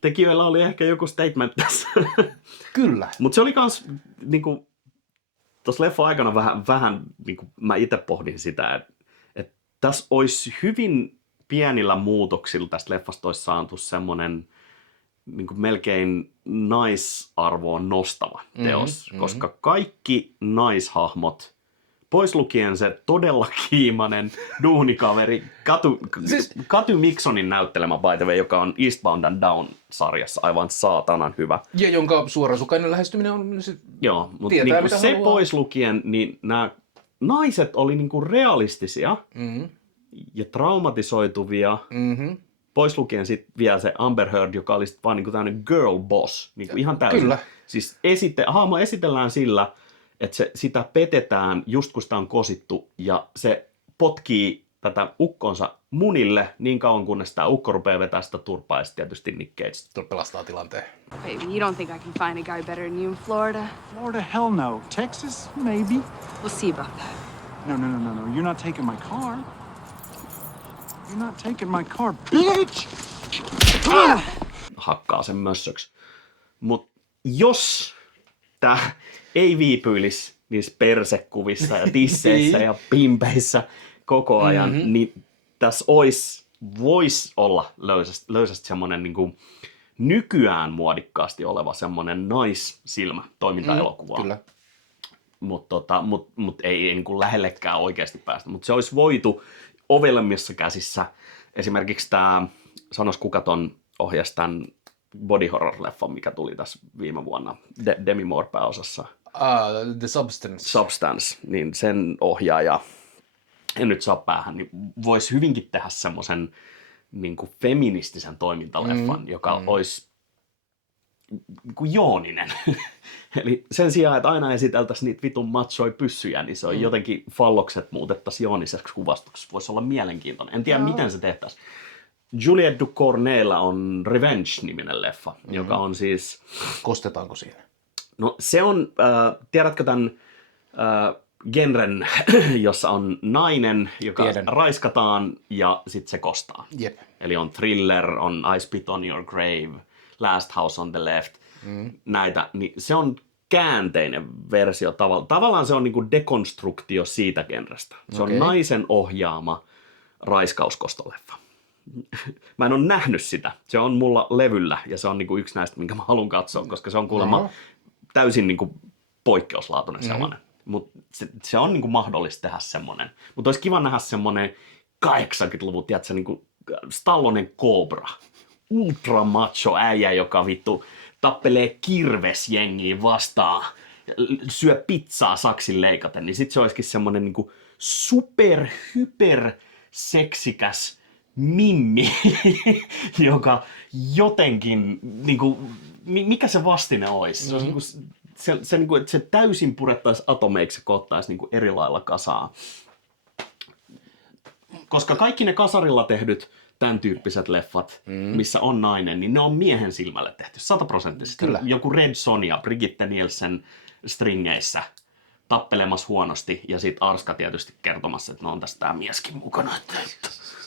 Tekijöillä oli ehkä joku statement tässä. Kyllä. Mutta se oli kans, niinku, tuossa leffan aikana vähän niinku, mä itse pohdin sitä, että tässä olisi hyvin pienillä muutoksilla tästä leffasta olisi saatu semmoinen niinku, melkein naisarvoon nostava teos, koska kaikki naishahmot, pois lukien se todella kiimainen duunikaveri Katu Miksonin näyttelemä by the way, joka on Eastbound and Down-sarjassa aivan saatanan hyvä. Ja jonka suorasukainen lähestyminen on... Joo, mutta niinku se haluaa. Pois lukien, niin nämä naiset oli niinku realistisia ja traumatisoituvia. Pois lukien sitten vielä se Amber Heard, joka oli sitten vaan niinku tämmöinen girl boss. Niinku ihan täysin. Kyllä. Siis hahmo esitellään sillä, että sitä petetään just kun sitä on kosittu ja se potkii tätä ukkonsa munille niin kauan kunnes tämä ukko rupeaa vetää sitä turpaa ja tietysti Nick Cage pelastaa tilanteen. Baby, you don't think I can find a guy better than you in Florida? Florida? Hell no. Texas? Maybe. We'll see about that. No. You're not taking my car. You're not taking my car, bitch! hakkaa sen mössöksi. Mutta jos tää ei viipyilisi niissä persekuvissa ja tisseissä ja pimpeissä koko ajan, niin tässä voisi olla löysästi semmoinen niin nykyään muodikkaasti oleva semmoinen naissilmä toimintaelokuvaa. Kyllä. Mutta ei niin kuin lähellekään oikeasti päästä. Mutta se olisi voitu ovelemmissa käsissä. Esimerkiksi tämä, sanois kuka ton ohjasi tämän body horror-leffon, mikä tuli tässä viime vuonna, Demi Moore pääosassa. The Substance. Substance, niin sen ohjaaja, en nyt saa päähän, niin voisi hyvinkin tehdä semmoisen niin kuin feministisen toimintaleffan, joka olisi niin kuin jooninen. Eli sen sijaan, että aina esiteltäisiin niitä vitun matsoi pyssyjä, niin se on jotenkin fallokset muutettaisiin jooniseksi kuvastuksi. Voisi olla mielenkiintoinen. En tiedä, miten se tehtäisiin. Juliette Ducourneulla on Revenge-niminen leffa, joka on siis... Kostetaanko siinä? No se on, tiedätkö tämän genren, jossa on nainen, joka raiskataan ja sitten se kostaa. Jep. Eli on thriller, on I Spit on Your Grave, Last House on the Left, näitä, niin se on käänteinen versio tavallaan se on niinku dekonstruktio siitä genrestä. Se on naisen ohjaama raiskauskostoleffa. Mä en ole nähnyt sitä. Se on mulla levyllä ja se on niinku yksi näistä, minkä mä haluan katsoa, koska se on kuulemma täysin niinku poikkeuslaatuinen sellainen. Mutta se on niinku mahdollista tehdä semmoinen. Mutta olisi kiva nähdä semmoinen 80-luvun, tiedätkö, niinku Stallonen Cobra. Ultra macho äijä, joka vittu tappelee kirvesjengiä vastaan, syö pizzaa saksin leikaten, niin sit se olisikin semmonen niinku hyper seksikäs mimmi, joka jotenkin, niinku, mikä se vastine olisi? Se olisi niinku, se, niinku, että se täysin purettaisi atomeiksi ja koottaisi niinku eri lailla kasaan. Koska kaikki ne kasarilla tehdyt tämän tyyppiset leffat, missä on nainen, niin ne on miehen silmälle tehty 100%. Kyllä. Joku Red Sonja, Brigitte Nielsen stringeissä tappelemassa huonosti ja sit Arska tietysti kertomassa, että no on tässä tää mieskin mukana, että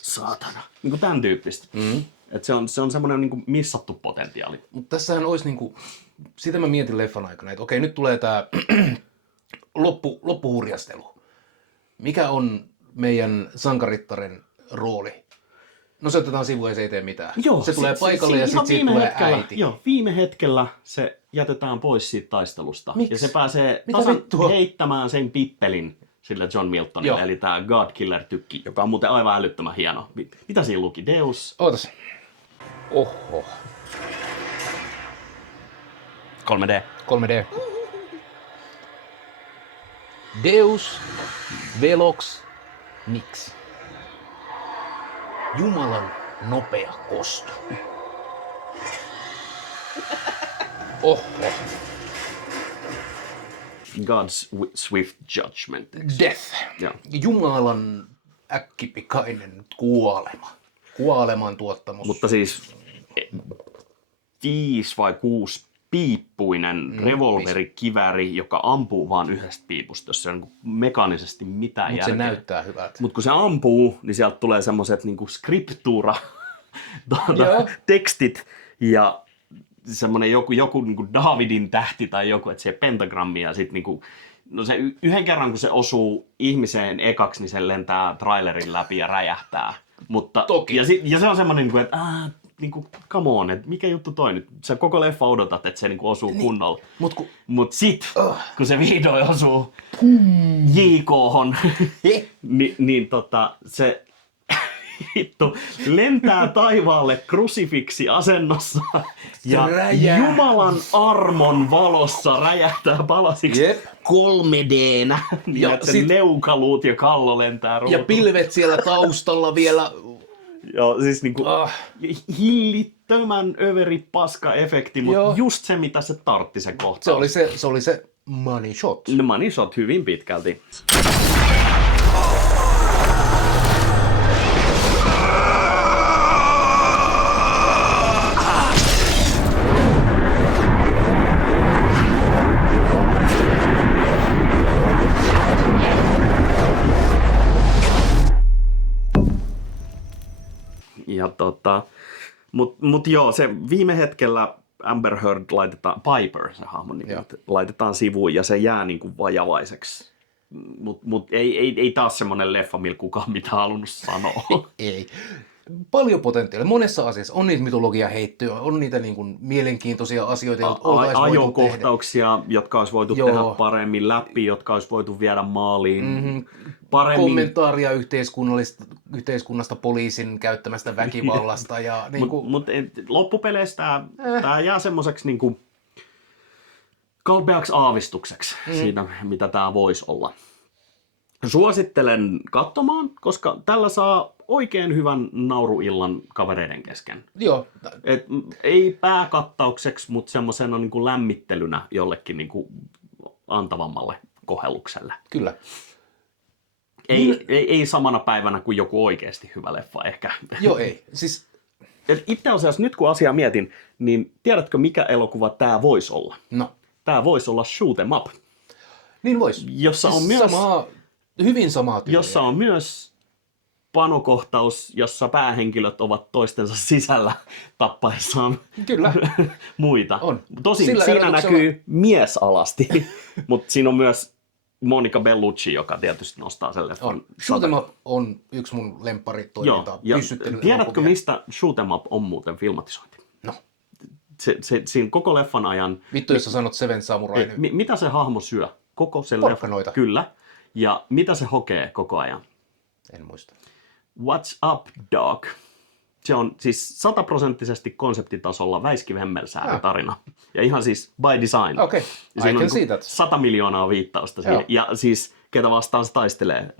saatana. Niin kuin tämän tyyppistä. Että se on semmoinen niin kuin missattu potentiaali. Mutta tässähän olisi niinku, sitä mä mietin leffan aikana, että okei, nyt tulee tää loppuhurjastelu. Mikä on meidän sankarittaren rooli? No se otetaan sivuun ja se ei tee mitään. Joo, se tulee paikalle ja sitten siitä tulee äiti. Joo, viime hetkellä se jätetään pois siitä taistelusta. Miks? Ja se pääsee Mitä tasan vittua? heittämään sen pippelin sille John Miltonille, eli tää Godkiller-tykki, joka on muuten aivan älyttömän hieno. Mitä siinä luki? Deus? Ootas. Oho. 3D. 3D. Deus Velox Nix. Jumalan nopea kosto. Oho. God's swift judgment. Death. Joo. Jumalan äkkipikainen kuolema. Kuoleman tuottamus. Mutta siis 5 vai 6 piippuinen revolverikivääri, joka ampuu vaan yhdestä piipusta, jos se on mekaanisesti mitään Mut järkeä. se näyttää hyvältä. Mutta kun se ampuu, niin sieltä tulee semmoiset niinku skriptuura tekstit ja semmoinen joku niinku Davidin tähti tai joku, että se pentagrammi ja sit niinku, no se yhden kerran kun se osuu ihmiseen ekaksi, niin se lentää trailerin läpi ja räjähtää. Mutta, toki. Ja se on semmoinen, niinku, että niinku, come on, että mikä juttu toi nyt? Sä koko leffa odotat, että se niinku osuu kunnolla. Mut sit, kun se vihdoin osuu JK:hon, niin se vittu lentää taivaalle krusifiksi asennossa ja Jumalan armon valossa räjähtää palasiksi 3D:nä. Ja sit leukaluut ja kallo lentää ruutuun. Ja pilvet siellä taustalla vielä. Joo, siis niinku hillittömän överi paska-efekti, mutta just se, mitä se tartti se kohtaus. Se oli se money shot. No, money shot hyvin pitkälti. Ja Mut joo, se viime hetkellä Amber Heard laitetaan, Piper se hahmon nimi, laitetaan sivuun ja se jää niinku vajavaiseksi. Mut ei taas semmonen leffa, millä kukaan mitään halunnut sanoa. Ei. Paljon potentiaalia. Monessa asiassa on niitä mytologiaheittoja, on niitä niin kuin mielenkiintoisia asioita, joita oltaisiin voitu ajokohtauksia, jotka olisi voitu tehdä paremmin läpi, jotka olisi voitu viedä maaliin paremmin. Kommentaaria yhteiskunnasta poliisin käyttämästä väkivallasta. Ja, niin kuin... Mutta loppupeleissä tämä jää semmoiseksi niin kalpeaksi aavistukseksi siitä, mitä tämä voisi olla. Suosittelen katsomaan, koska tällä saa oikein hyvän nauruillan kavereiden kesken. Joo. Ei pääkattaukseksi, mutta semmoisena niin kuin lämmittelynä jollekin niin kuin antavammalle kohellukselle. Kyllä. Ei samana päivänä kuin joku oikeasti hyvä leffa ehkä. Joo, ei. Siis... Itse asiassa nyt kun asiaa mietin, niin tiedätkö mikä elokuva tämä voisi olla? No. Tämä voisi olla Shoot 'em Up. Niin voisi. Jossa on siis myös... Hyvin samaa tyyliä. Jossa on myös panokohtaus, jossa päähenkilöt ovat toistensa sisällä tappaessaan Kyllä. muita. On. Tosin Sillä siinä erotuksella... näkyy mies alasti, mutta siinä on myös Monica Bellucci, joka tietysti nostaa sen leffan. Shoot 'em Up on yksi mun lempparitoimintaa. Tiedätkö, mistä Shoot 'em Up on muuten filmatisointi? No. Siinä koko leffan ajan... Vittu, jos sä sanot Seven Samurai. Mitä se hahmo syö? Koko sen porkkanoita. Kyllä. Ja mitä se hokee koko ajan? En muista. What's up, dog? Se on siis 100% konseptitasolla Väiski Vemmelsääri tarina. Ja ihan siis by design. Okei, I can see that. 100 miljoonaa viittausta siihen. Ja siis ketä vastaan se taistelee?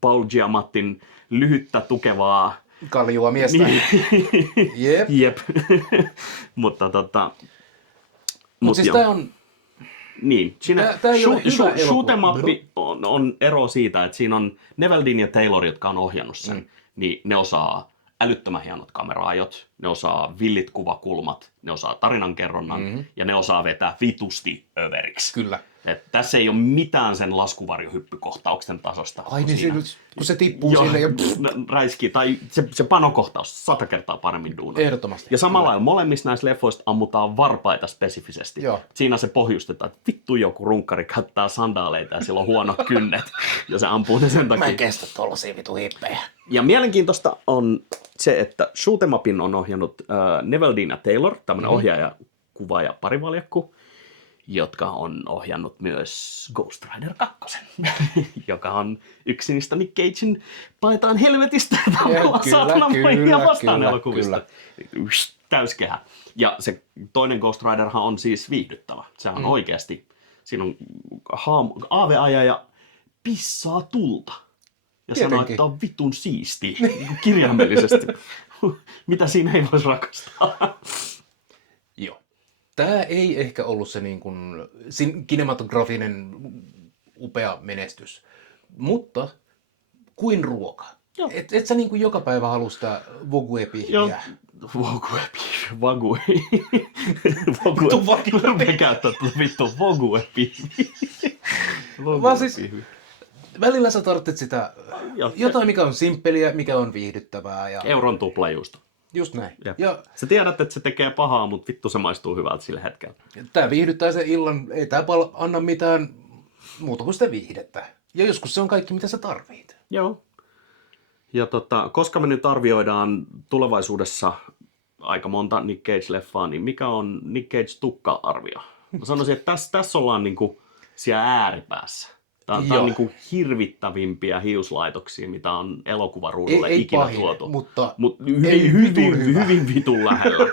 Paul Giamattin lyhyttä tukevaa... Kaljua miestä. Jep. Jep. Mutta Mut siis tää on... Niin, siinä Shoot 'em Up on ero siitä, että siinä on Neville Dean ja Taylor, jotka on ohjannut sen, niin ne osaa älyttömän hienot kameraajot, ne osaa villit kuvakulmat, ne osaa tarinankerronnan ja ne osaa vetää vitusti överiksi. Kyllä. Et tässä ei ole mitään sen laskuvarjohyppykohtauksen tasosta. Ai niin, kun se tippuu sinne ja... Räiskii, tai se panokohtaus 100 kertaa paremmin duunaa. Ehdottomasti. Ja samalla lailla molemmissa näissä leffoista ammutaan varpaita spesifisesti. Joo. Siinä se pohjustetaan, että vittu joku runkkari käyttää sandaaleita ja sillä on huonot kynnet. Ja se ampuu ne sen takia. Mä en kestä tollasia vitu hippejä. Ja mielenkiintoista on se, että Shoot 'em Upin on ohjannut Neville Dean ja Taylor, tämmöinen ohjaaja, kuvaaja, parivaljakku, jotka on ohjannut myös Ghost Rider 2, joka on yksi niistä Nick Cagein Paetaan helvetistä tavallaan saatana voimia vastaan elokuvista. Täyskehä. Ja se toinen Ghost Riderhan on siis viihdyttävä. Se on oikeasti, siinä on aaveajaja pissaa tulta. Ja sanoo, että on vitun siisti, kirjaimellisesti. Mitä siinä ei voisi rakastaa? Joo. Tämä ei ehkä ollut se niin kuin kinematografinen upea menestys, mutta kuin ruoka. Et sä niin kuin joka päivä halua sitä vogue-pihviä. Vogue. Käyttää tuota vittu vogue-pihviä. Vaan siis välillä sä tarvitset sitä jotain, mikä on simppeliä, mikä on viihdyttävää. Ja... Euron tuplajuusto. Just näin. Ja sä tiedät, että se tekee pahaa, mutta vittu se maistuu hyvältä sillä hetkellä. Tää viihdyttää sen illan, ei tää anna mitään muuta kuin sitä viihdettä. Ja joskus se on kaikki, mitä sä tarvit. Joo. Ja koska me nyt arvioidaan tulevaisuudessa aika monta Nick Cage-leffaa, niin mikä on Nick Cage-tukka-arvio? Mä sanoisin, että tässä ollaan niinku siellä ääripäässä. Tämä on niinku hirvittävimpiä hiuslaitoksia, mitä on elokuvaruudulle ikinä pahin, tuotu. Mutta hyvin vitun lähellä.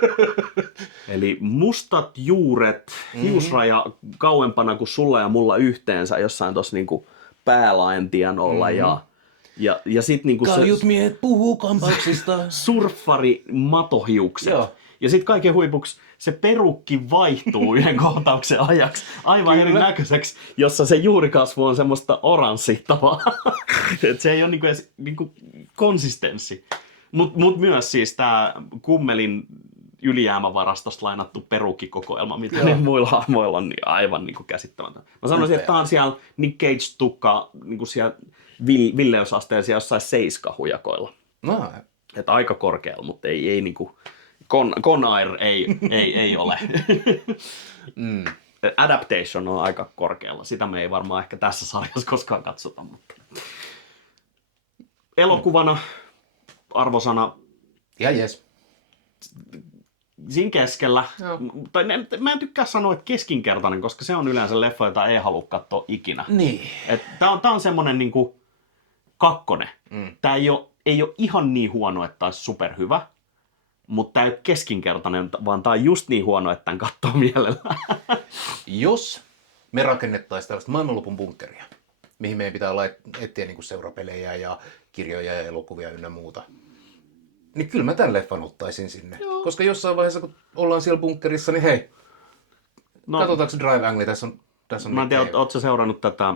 Eli mustat juuret, hiusraja kauempana kuin sulla ja mulla yhteensä jossain tuossa niinku päälaentianolla ja sit niinku kaljut miehet puhuu kampauksista. Surffari matohiukset. Joo. Ja sit kaiken huipuksi se perukki vaihtuu yhden kohtauksen ajaksi aivan erinäköiseksi, jossa se juurikasvu on semmoista oranssittavaa. Et se ei ole niinku edes niinku konsistenssi. Mut myös siis tää Kummelin ylijäämävarastosta lainattu perukkikokoelma, mitä ne muilla hahmoilla on, niin aivan niinku käsittämätön. Mä sanoisin, että tää on siellä Nick Cage-tukka niinku siellä villeysasteella jossain 7 hujakoilla. No. Että aika korkealla, mutta ei niinku, Con Air ei ole. Adaptation on aika korkealla. Sitä me ei varmaan ehkä tässä sarjassa koskaan katsota. Mutta elokuvana arvosana. Ja jes. Siinä keskellä. Tai mä en tykkää sanoa, että keskinkertainen, koska se on yleensä leffa, jota ei halua katsoa ikinä. Niin. Tää on semmonen niinku kakkonen. Tää ei ole ihan niin huono, että olisi superhyvä. Mutta tämä ei ole keskinkertainen, vaan tämä on just niin huono, että tämän katsoo mielellään. Jos me rakennettaisiin tällaista maailmanlopun bunkkeria, mihin meidän pitää etsiä niin kuin seurapelejä ja kirjoja ja elokuvia ynnä muuta, niin kyllä mä tämän leffan ottaisin sinne. Joo. Koska jossain vaiheessa, kun ollaan siellä bunkkerissa, niin hei, katsotaanko Drive Angle, tässä on mä en tiedä, ootko seurannut tätä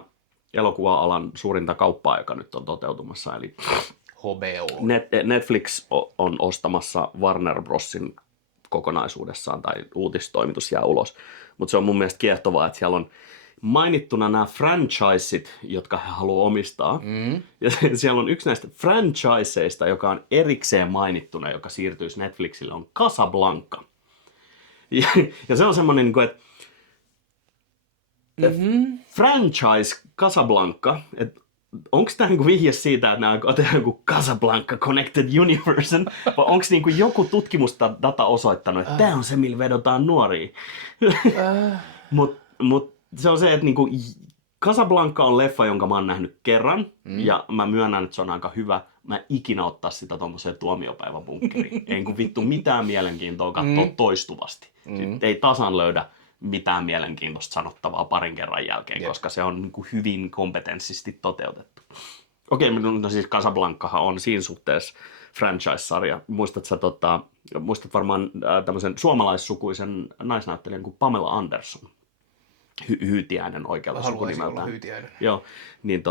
elokuva-alan suurinta kauppaa, joka nyt on toteutumassa, eli HBO. Netflix on ostamassa Warner Brosin kokonaisuudessaan, tai uutistoimitus jää ulos. Mutta se on mun mielestä kiehtovaa, että siellä on mainittuna nämä franchiseit, jotka he haluaa omistaa. Ja siellä on yksi näistä franchiseista, joka on erikseen mainittuna, joka siirtyisi Netflixille, on Casablanca. Ja se on semmoinen, että franchise Casablanca, että onko tämä niinku vihje siitä, että nämä on joku Casablanca Connected Universe, vai onko niinku joku tutkimustadata osoittanut, että tämä on se, millä vedotaan nuoria? Mut se on se, että niinku Casablanca on leffa, jonka mä oon nähnyt kerran, ja mä myönnän, että se on aika hyvä. Mä ikinä ottaa sitä tommoseen tuomiopäiväbunkkeriin. Ei kun vittu mitään mielenkiintoa katsoa toistuvasti. Sitten ei tasan löydä mitään mielenkiintoista sanottavaa parin kerran jälkeen, koska se on niin kuin hyvin kompetenssisesti toteutettu. Okei, no siis Casablancahan on siinä suhteessa franchise-sarja. Muistat varmaan tämmöisen suomalaissukuisen naisnäyttelijän kuin Pamela Anderson. Hyytiäinen oikealla sukunimeltään. Hyytiäinen. Joo, niin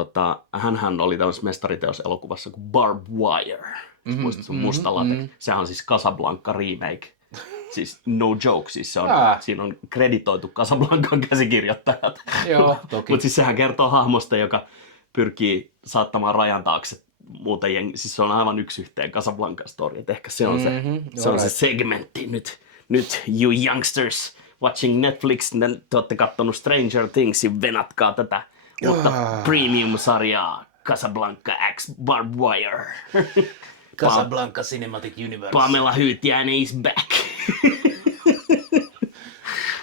hänhän oli tämmöisessä mestariteoselokuvassa kuin Barbed Wire. Muistatko Musta Latex? Sehän on siis Casablanca remake. Siis no joke, siis se on, siinä on kreditoitu Casablancan käsikirjoittajat. Joo, toki. Mutta siis sehän kertoo hahmosta, joka pyrkii saattamaan rajan taakse muuta jengiä. Siis se on aivan yksi yhteen Casablanca story. Et ehkä se on, se on se segmentti nyt you youngsters watching Netflix, te olette kattonut Stranger Thingsin, venatkaa tätä uutta premium-sarjaa Casablanca X Barbed Wire. Casablanca Cinematic Universe. Pamela Hyytiäinen is back.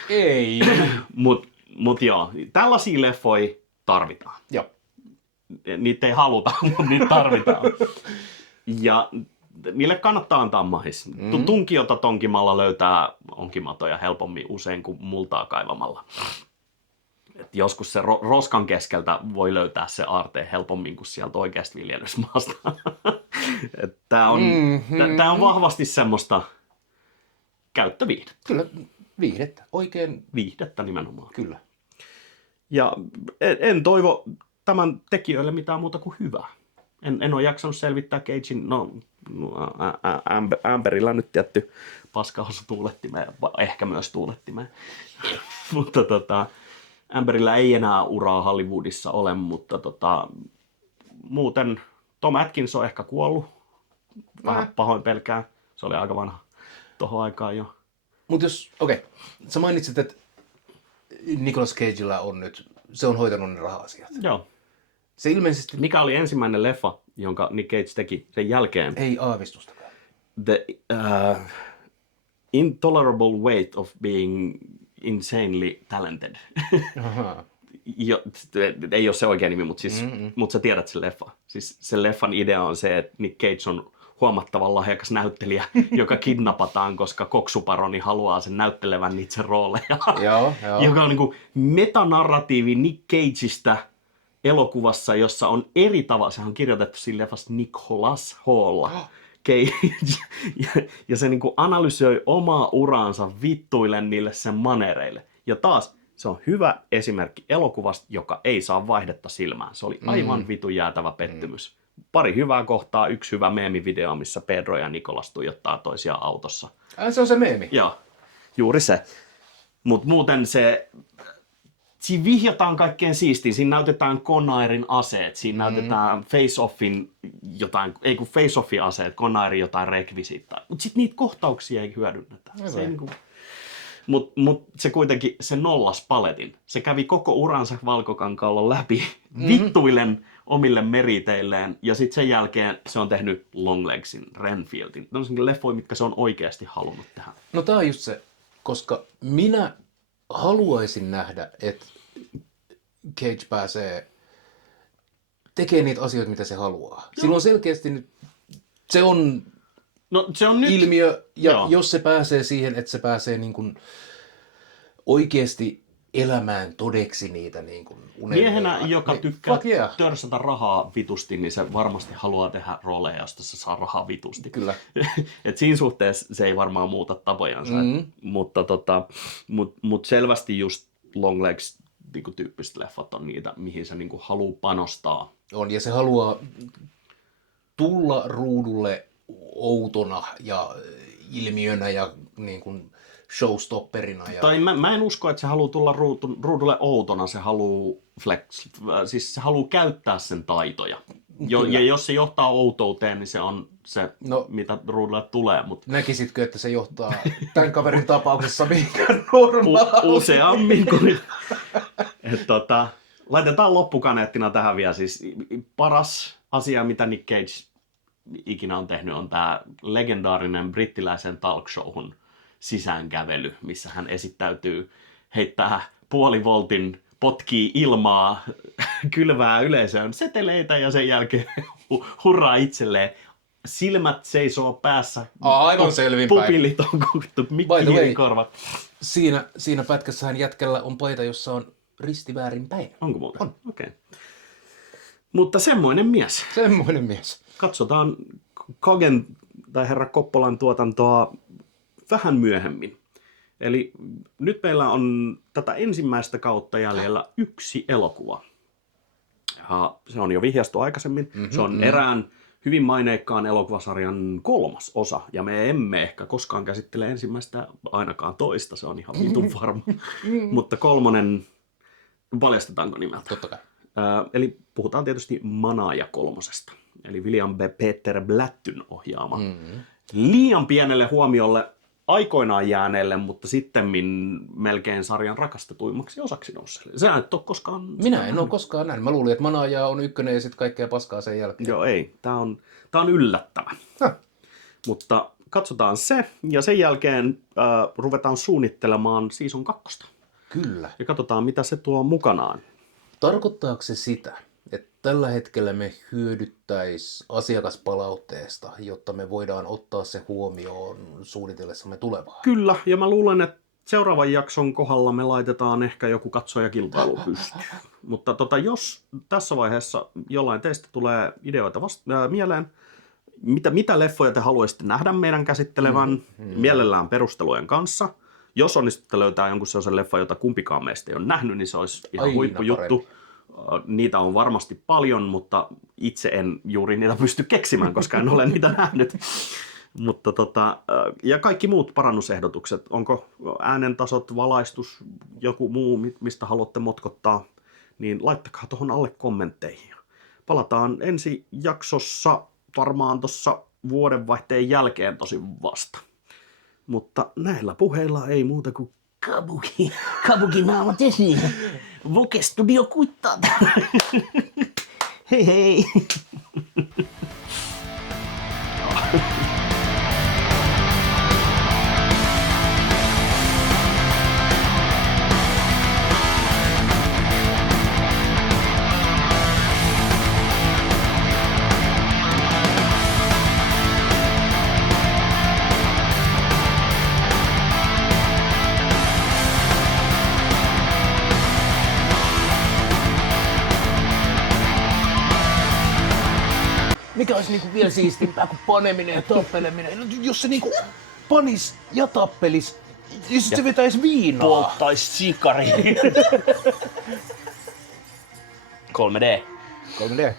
Ei. Mut joo, tällaisia leffoja tarvitaan. Joo. Niitä ei haluta, mutta niitä tarvitaan. Ja niille kannattaa antaa mahis. Tunkiota tonkimalla löytää onkimatoja helpommin usein kuin multaa kaivamalla. Et joskus se roskan keskeltä voi löytää se aarteen helpommin kuin sieltä oikeasta viljelysmaasta. Tämä on vahvasti semmoista käyttöviihdettä. Kyllä, viihdettä. Oikein viihdettä nimenomaan. Kyllä. Ja en toivo tämän tekijöille mitään muuta kuin hyvää. En ole jaksanut selvittää Cagein, Amberillä nyt tietty paskahosu tuulettimeen, ehkä myös tuulettimeen. Mutta Amberillä ei enää uraa Hollywoodissa ole, mutta muuten Tom Atkins on ehkä kuollut. Vähän pahoin pelkään. Se oli aika vanha tohon aikaan jo. Mutta sä mainitsit, että Nicolas Cagella on nyt, se on hoitanut ne raha-asiat. Joo. Se ilmeisesti... Mikä oli ensimmäinen leffa, jonka Nick Cage teki sen jälkeen? Ei aavistustakaan. The Intolerable Weight of Being Insanely Talented. Ei ole se oikea nimi, mutta mut sä tiedät sen leffan. Siis sen leffan idea on se, että Nick Cage on huomattavan lahjakas näyttelijä, joka kidnapataan, koska koksuparoni haluaa sen näyttelevän niitä sen rooleja. Joka on niin kuin metanarratiivi Nick Cageista elokuvassa, jossa on eri tavalla. Sehän on kirjoitettu siinä leffassa Nicholas Hall. Ja se niin kuin analysoi omaa uraansa vittuillen niille sen manereille. Ja taas se on hyvä esimerkki elokuvasta, joka ei saa vaihdetta silmään. Se oli aivan vitun jäätävä pettymys. Pari hyvää kohtaa, yksi hyvä meemivideo, missä Pedro ja Nicolas tuijottaa toisiaan autossa. Se on se meemi? Joo, juuri se. Mutta muuten siinä vihjataan kaikkeen siistiin. Siinä näytetään Conairin aseet, siinä näytetään Face-Offin jotain, ei kun Face-Offin aseet, Conairin jotain rekvisiittaa. Mutta sitten niitä kohtauksia ei hyödynnetä. Se ei niinku... Mut se kuitenkin, se nollas paletin. Se kävi koko uransa Valkokankaalla läpi vittuillen omille meriteilleen. Ja sitten sen jälkeen se on tehnyt Longlegsin, Renfieldin. Ne on sellaisia leffoja, mitkä se on oikeasti halunnut tehdä. No tää on just se, koska minä haluaisin nähdä, että Cage pääsee tekemään niitä asioita, mitä se haluaa. Silloin selkeästi nyt, se on ilmiö, ja jos se pääsee siihen, että se pääsee niin kuin oikeasti elämään todeksi niitä niin kuin unelmia. Miehenä, joka tykkää törsätä rahaa vitusti, niin se varmasti haluaa tehdä rooleja, josta se saa rahaa vitusti. Kyllä. Et siinä suhteessa se ei varmaan muuta tapojansa. Mutta selvästi just Longlegs niinku tyyppiset leffat on niitä, mihin se niinku haluaa panostaa. On, ja se haluaa tulla ruudulle outona ja ilmiönä ja niin kuin showstopperina. Ja... Tai mä en usko, että se haluaa tulla ruudulle outona, se haluaa siis se haluaa käyttää sen taitoja. Ja jos se johtaa outouteen, niin se on se, mitä ruudulle tulee. Näkisitkö, että se johtaa tämän kaverin tapauksessa mihinkään normaaliin? Useammin kuin... laitetaan loppukaneettina tähän vielä. Siis paras asia, mitä Nick Cage ikinä on tehnyt, on tämä legendaarinen brittiläisen talk-showhun sisäänkävely, missä hän esittäytyy, heittää puolivoltin, potkii ilmaa, kylvää yleisöön seteleitä ja sen jälkeen hurraa itselleen. Silmät seisoo päässä. Aivan selvinpäin. Pupillit on kuttu, mikkihiirin korvat. Siinä pätkässähän jätkällä on paita, jossa on risti väärin päin. Onko muuten? On. Okei. Mutta semmoinen mies. Semmoinen mies. Katsotaan Kagen tai herra Koppolan tuotantoa vähän myöhemmin. Eli nyt meillä on tätä ensimmäistä kautta jäljellä 1 elokuva. Ja se on jo vihjastu aikaisemmin. Se on erään hyvin maineikkaan elokuvasarjan 3. osa. Ja me emme ehkä koskaan käsittele ensimmäistä, ainakaan toista. Se on ihan vitun varma. Mutta 3. Paljastetaanko nimeltä? Totta kai. Eli puhutaan tietysti Manaaja 3. Eli William Peter Blattyn ohjaama. Liian pienelle huomiolle aikoinaan jääneelle, mutta sittemmin melkein sarjan rakastetuimmaksi osaksi nousseelle. Sä et ole koskaan... Minä en ole koskaan näin. Mä luulin, että Manaaja on 1 ja sitten kaikkea paskaa sen jälkeen. Joo, ei. Tää on yllättävä. Mutta katsotaan se, ja sen jälkeen ruvetaan suunnittelemaan season 2. Kyllä. Ja katsotaan, mitä se tuo mukanaan. Tarkoittaako se sitä, että tällä hetkellä me hyödyttäisiin asiakaspalautteesta, jotta me voidaan ottaa se huomioon suunnitellessamme tulevaa? Kyllä, ja mä luulen, että seuraavan jakson kohdalla me laitetaan ehkä joku katsojakilpailu pystyyn. Mutta jos tässä vaiheessa jollain teistä tulee ideoita mieleen, mitä leffoja te haluaisitte nähdä meidän käsittelevän, mielellään perustelujen kanssa. Jos onnistutte löytää jonkun sellaisen leffan, jota kumpikaan meistä ei ole nähnyt, niin se olisi ihan huippujuttu. Niitä on varmasti paljon, mutta itse en juuri niitä pysty keksimään, koska en ole niitä nähnyt. Mutta ja kaikki muut parannusehdotukset, onko äänentasot, valaistus, joku muu, mistä haluatte motkottaa, niin laittakaa tuohon alle kommentteihin. Palataan ensi jaksossa varmaan tuossa vuodenvaihteen jälkeen tosi vasta. Mutta näillä puheilla ei muuta kuin Kabuki Naama Disney. Voke Studio kuittaa. Hei hei. Mikä olisi niinku vielä siistimpää kuin paneminen ja tappeleminen? No, jos se niinku panis ja tappelis, ja sit se vetäis viinaa. Polttais sikari. 3D. 3D.